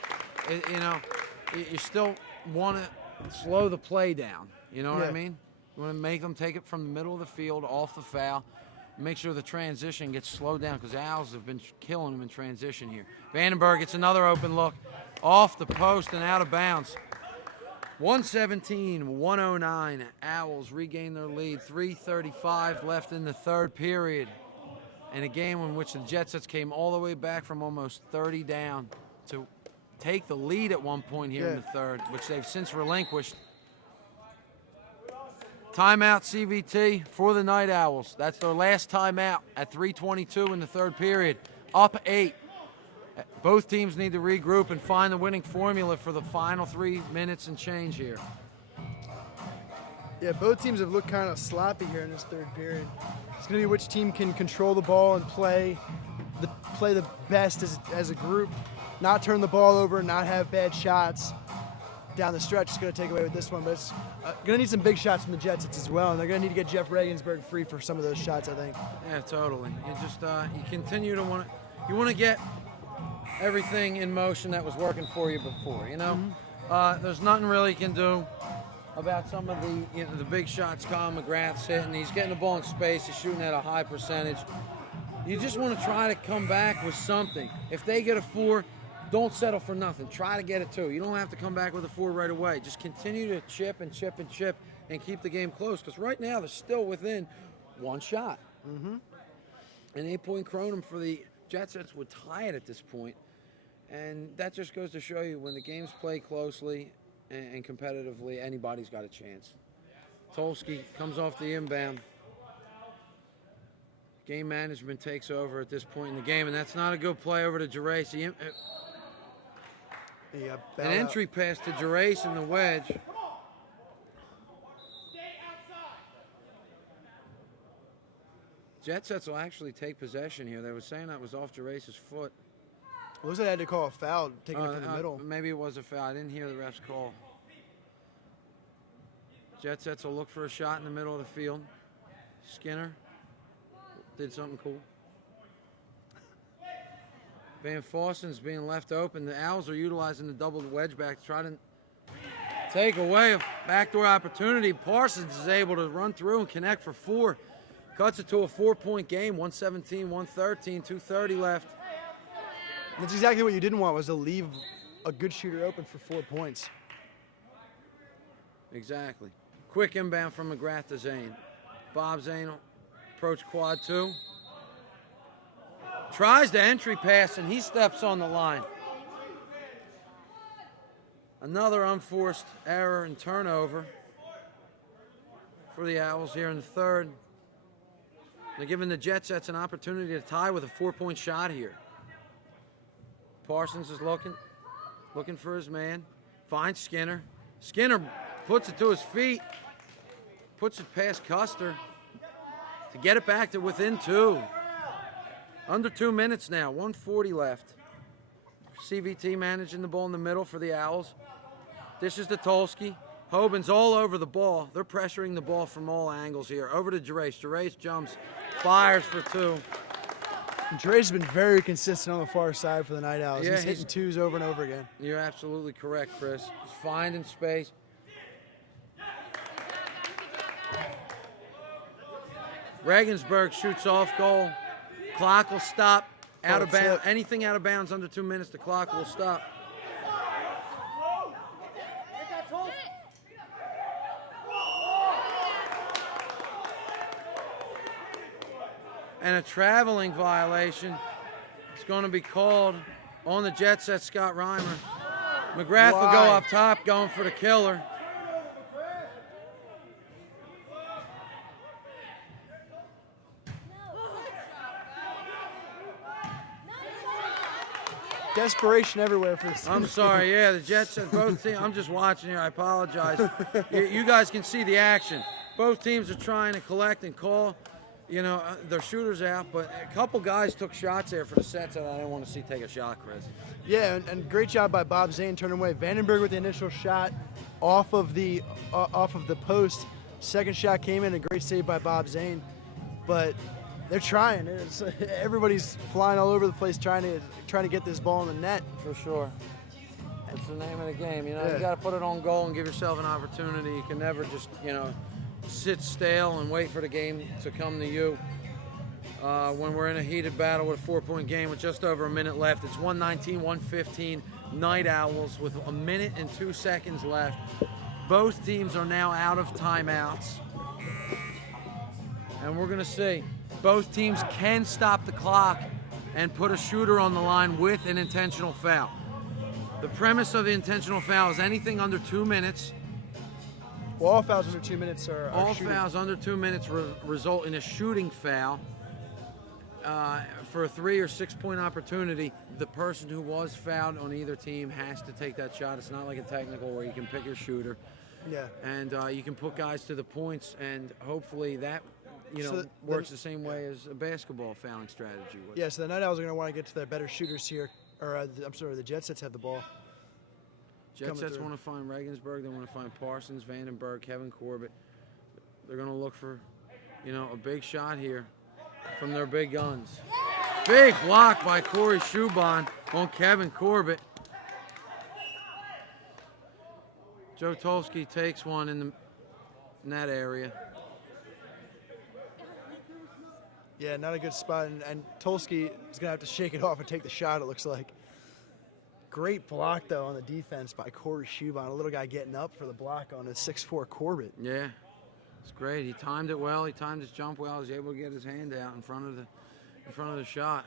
you still want to slow the play down. You know what I mean? You want to make them take it from the middle of the field, off the foul. Make sure the transition gets slowed down because the Owls have been killing them in transition here. Vandenberg gets another open look off the post and out of bounds. 117, 109. Owls regain their lead. 3:35 left in the third period. In a game in which the Jet Sets came all the way back from almost 30 down to take the lead at one point here in the third, which they've since relinquished. Timeout CVT for the Night Owls. That's their last timeout at 3:22 in the third period. Up 8. Both teams need to regroup and find the winning formula for the final 3 minutes and change here. Yeah, both teams have looked kind of sloppy here in this third period. It's going to be which team can control the ball and play the best as a group, not turn the ball over, not have bad shots down the stretch. It's going to take away with this one, but it's going to need some big shots from the Jet Sets as well, and they're going to need to get Jeff Regensburg free for some of those shots, I think. Yeah, totally. You just you continue to want to get everything in motion that was working for you before. There's nothing really you can do about some of the big shots Colin McGrath's hitting. He's getting the ball in space. He's shooting at a high percentage. You just want to try to come back with something. If they get a 4, don't settle for nothing. Try to get a 2. You don't have to come back with a 4 right away. Just continue to chip and chip and chip and keep the game close, because right now they're still within 1 shot. An 8-point Kronum for the Jet Sets would tie it at this point. And that just goes to show you when the game's played closely and competitively, anybody's got a chance. Tolsky comes off the inbound. Game management takes over at this point in the game, and that's not a good play over to Gerace. An entry pass to Gerace in the wedge. Jet Sets will actually take possession here. They were saying that was off Gerace's foot. It looks like they had to call a foul, taking it from the middle. Maybe it was a foul. I didn't hear the ref's call. Jet Sets will look for a shot in the middle of the field. Skinner did something cool. Van Fossen's being left open. The Owls are utilizing the double wedge back to try to take away a backdoor opportunity. Parsons is able to run through and connect for 4. Cuts it to a 4-point game, 117, 113, 2:30 left. And that's exactly what you didn't want, was to leave a good shooter open for 4 points. Exactly. Quick inbound from McGrath to Zane. Bob Zane will approach quad 2. Tries the entry pass, and he steps on the line. Another unforced error and turnover for the Owls here in the third. They're giving the Jet Sets an opportunity to tie with a 4-point shot here. Parsons is looking for his man. Finds Skinner. Skinner puts it to his feet. Puts it past Custer to get it back to within 2. Under 2 minutes now, 1:40 left. CVT managing the ball in the middle for the Owls. Dishes to Tolsky. Hoban's all over the ball. They're pressuring the ball from all angles here. Over to Gerace. Gerace jumps, fires for 2. Gerace has been very consistent on the far side for the Night Owls. Yeah, he's hitting 2s over and over again. You're absolutely correct, Chris. He's finding space. Regensburg shoots off goal. Clock will stop. Out of bounds. Anything out of bounds under 2 minutes, the clock will stop. And a traveling violation is going to be called on the Jet Set, Scott Reimer. McGrath will go up top, going for the killer. Desperation everywhere for this. I'm sorry, yeah, the Jet Set, both teams, I'm just watching here, I apologize. You guys can see the action. Both teams are trying to collect and call. You know, their shooters out, but a couple guys took shots there for the sets that I didn't want to see take a shot, Chris. Yeah, and great job by Bob Zane turning away. Vandenberg with the initial shot off of the post. Second shot came in, a great save by Bob Zane. But they're trying. Everybody's flying all over the place trying to get this ball in the net. For sure. That's the name of the game. You know, Yeah. You got to put it on goal and give yourself an opportunity. You can never just, sit stale and wait for the game to come to you. When we're in a heated battle with a 4-point game with just over a minute left, it's 119-115 Night Owls with a minute and 2 seconds left. Both teams are now out of timeouts. And we're going to see. Both teams can stop the clock and put a shooter on the line with an intentional foul. The premise of the intentional foul is anything under 2 minutes. Well, all fouls under 2 minutes are All shooting. fouls under 2 minutes result in a shooting foul. For a 3 or 6 point opportunity, the person who was fouled on either team has to take that shot. It's not like a technical where you can pick your shooter. Yeah. And you can put guys to the points, and hopefully that works the same way as a basketball fouling strategy would. Yeah, so the Night Owls are going to want to get to their better shooters here. The Jet Sets have the ball. Jet Sets want to find Regensburg. They want to find Parsons, Vandenberg, Kevin Corbett. They're going to look for, a big shot here from their big guns. Big block by Corey Schuban on Kevin Corbett. Joe Tolsky takes one in that area. Yeah, not a good spot. And Tolsky is going to have to shake it off and take the shot, it looks like. Great block, though, on the defense by Corey Schuban. A little guy getting up for the block on a 6'4" Corbett. Yeah, it's great. He timed it well. He timed his jump well. He was able to get his hand out in front of the shot.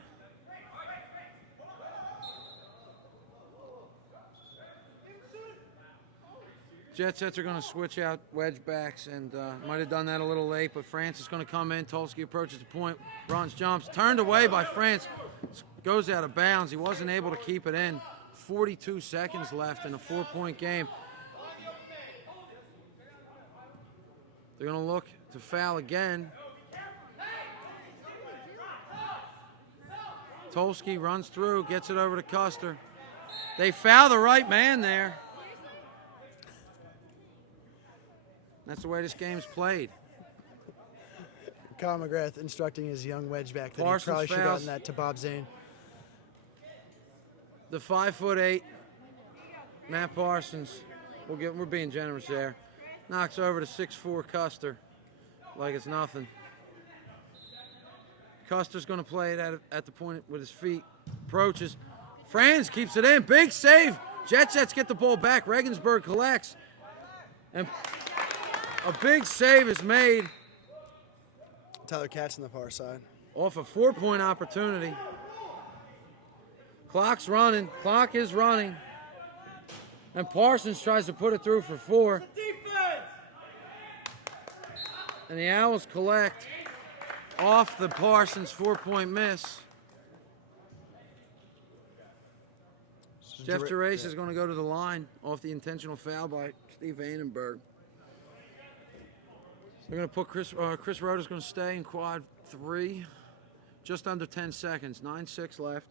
Jet Sets are going to switch out wedge backs, and might have done that a little late, but France is going to come in. Tolsky approaches the point, runs, jumps, turned away by France, goes out of bounds. He wasn't able to keep it in. 42 seconds left in a 4-point game. They're going to look to foul again. Tolsky runs through, gets it over to Custer. They foul the right man there. That's the way this game's played. Kyle McGrath instructing his young wedge back that Parsons he probably should have fouls. gotten that to Bob Zane. The 5'8" Matt Parsons, we're being generous there, knocks over to 6'4" Custer like it's nothing. Custer's going to play it at the point with his feet. Approaches. Franz keeps it in. Big save. Jet Sets get the ball back. Regensburg collects. And a big save is made Tyler Katz on the far side. off a 4-point opportunity. Clock's running. Clock is running. And Parsons tries to put it through for 4. And the Owls collect off the Parsons 4-point miss. Jeff Gerace is going to go to the line off the intentional foul by Steve Vandenberg. They're going to put Chris Roda's going to stay in quad 3. Just under 10 seconds. 9-6 left.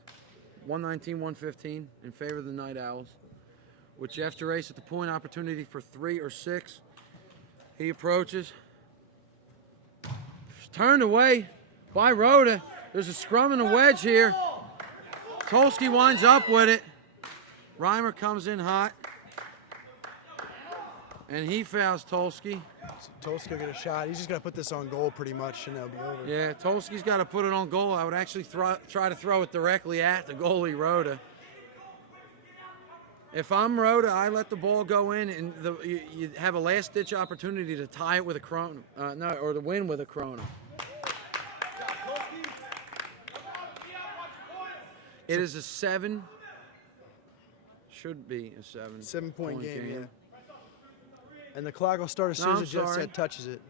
119-115 in favor of the Night Owls. With Jeff Gerace at the point, opportunity for 3 or 6. He approaches. Turned away by Rhoda. There's a scrum and a wedge here. Tolsky winds up with it. Reimer comes in hot. And he fouls Tolsky. Tolsky will get a shot. He's just going to put this on goal pretty much, and it'll be over. Yeah, Tolsky's got to put it on goal. I would actually try to throw it directly at the goalie, Rhoda. If I'm Rhoda, I let the ball go in, and you have a last-ditch opportunity to tie it with a Kronum, or to win with a Kronum. It is a 7. Should be a 7-point game, yeah. And the clock will start as soon as the Jet Set touches it.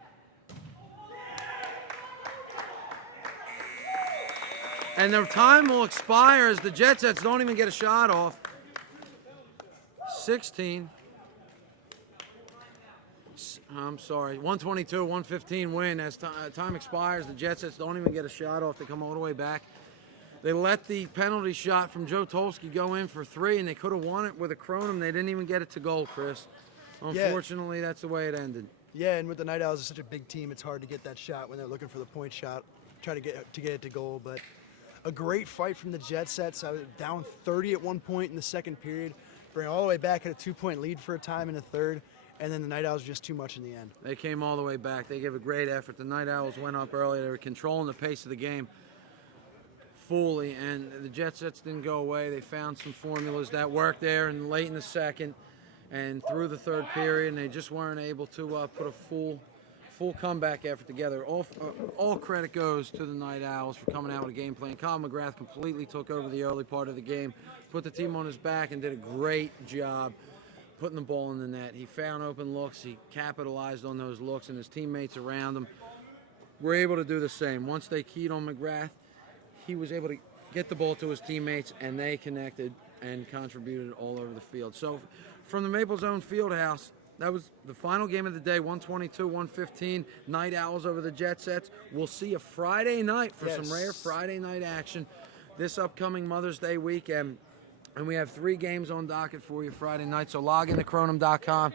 And the time will expire as the Jet Sets don't even get a shot off. 16. I'm sorry. 122-115 win. As time expires, the Jet Sets don't even get a shot off. They come all the way back. They let the penalty shot from Joe Tolsky go in for 3, and they could have won it with a Kronum. They didn't even get it to goal, Chris. Unfortunately, that's the way it ended. Yeah, and with the Night Owls, it's such a big team, it's hard to get that shot when they're looking for the point shot, try to get it to goal. But a great fight from the Jet Sets. I was down 30 at one point in the second period, bring all the way back at a 2-point lead for a time in the third, and then the Night Owls were just too much in the end. They came all the way back. They gave a great effort. The Night Owls went up early. They were controlling the pace of the game fully, and the Jet Sets didn't go away. They found some formulas that worked there and late in the second and through the third period, and they just weren't able to put a full comeback effort together. All credit goes to the Night Owls for coming out with a game plan. Kyle McGrath completely took over the early part of the game, put the team on his back, and did a great job putting the ball in the net. He found open looks. He capitalized on those looks, and his teammates around him were able to do the same. Once they keyed on McGrath, he was able to get the ball to his teammates, and they connected and contributed all over the field. So from the Maple Zone Fieldhouse, that was the final game of the day, 122-115, Night Owls over the Jet Sets. We'll see you Friday night for some rare Friday night action this upcoming Mother's Day weekend. And we have 3 games on docket for you Friday night, so log into Kronum.com.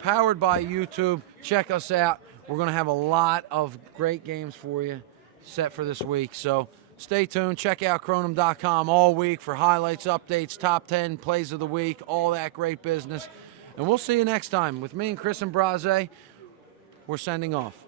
Powered by YouTube. Check us out. We're going to have a lot of great games for you set for this week. So stay tuned. Check out Kronum.com all week for highlights, updates, top 10 plays of the week, all that great business. And we'll see you next time. With me and Chris and Braze, we're sending off.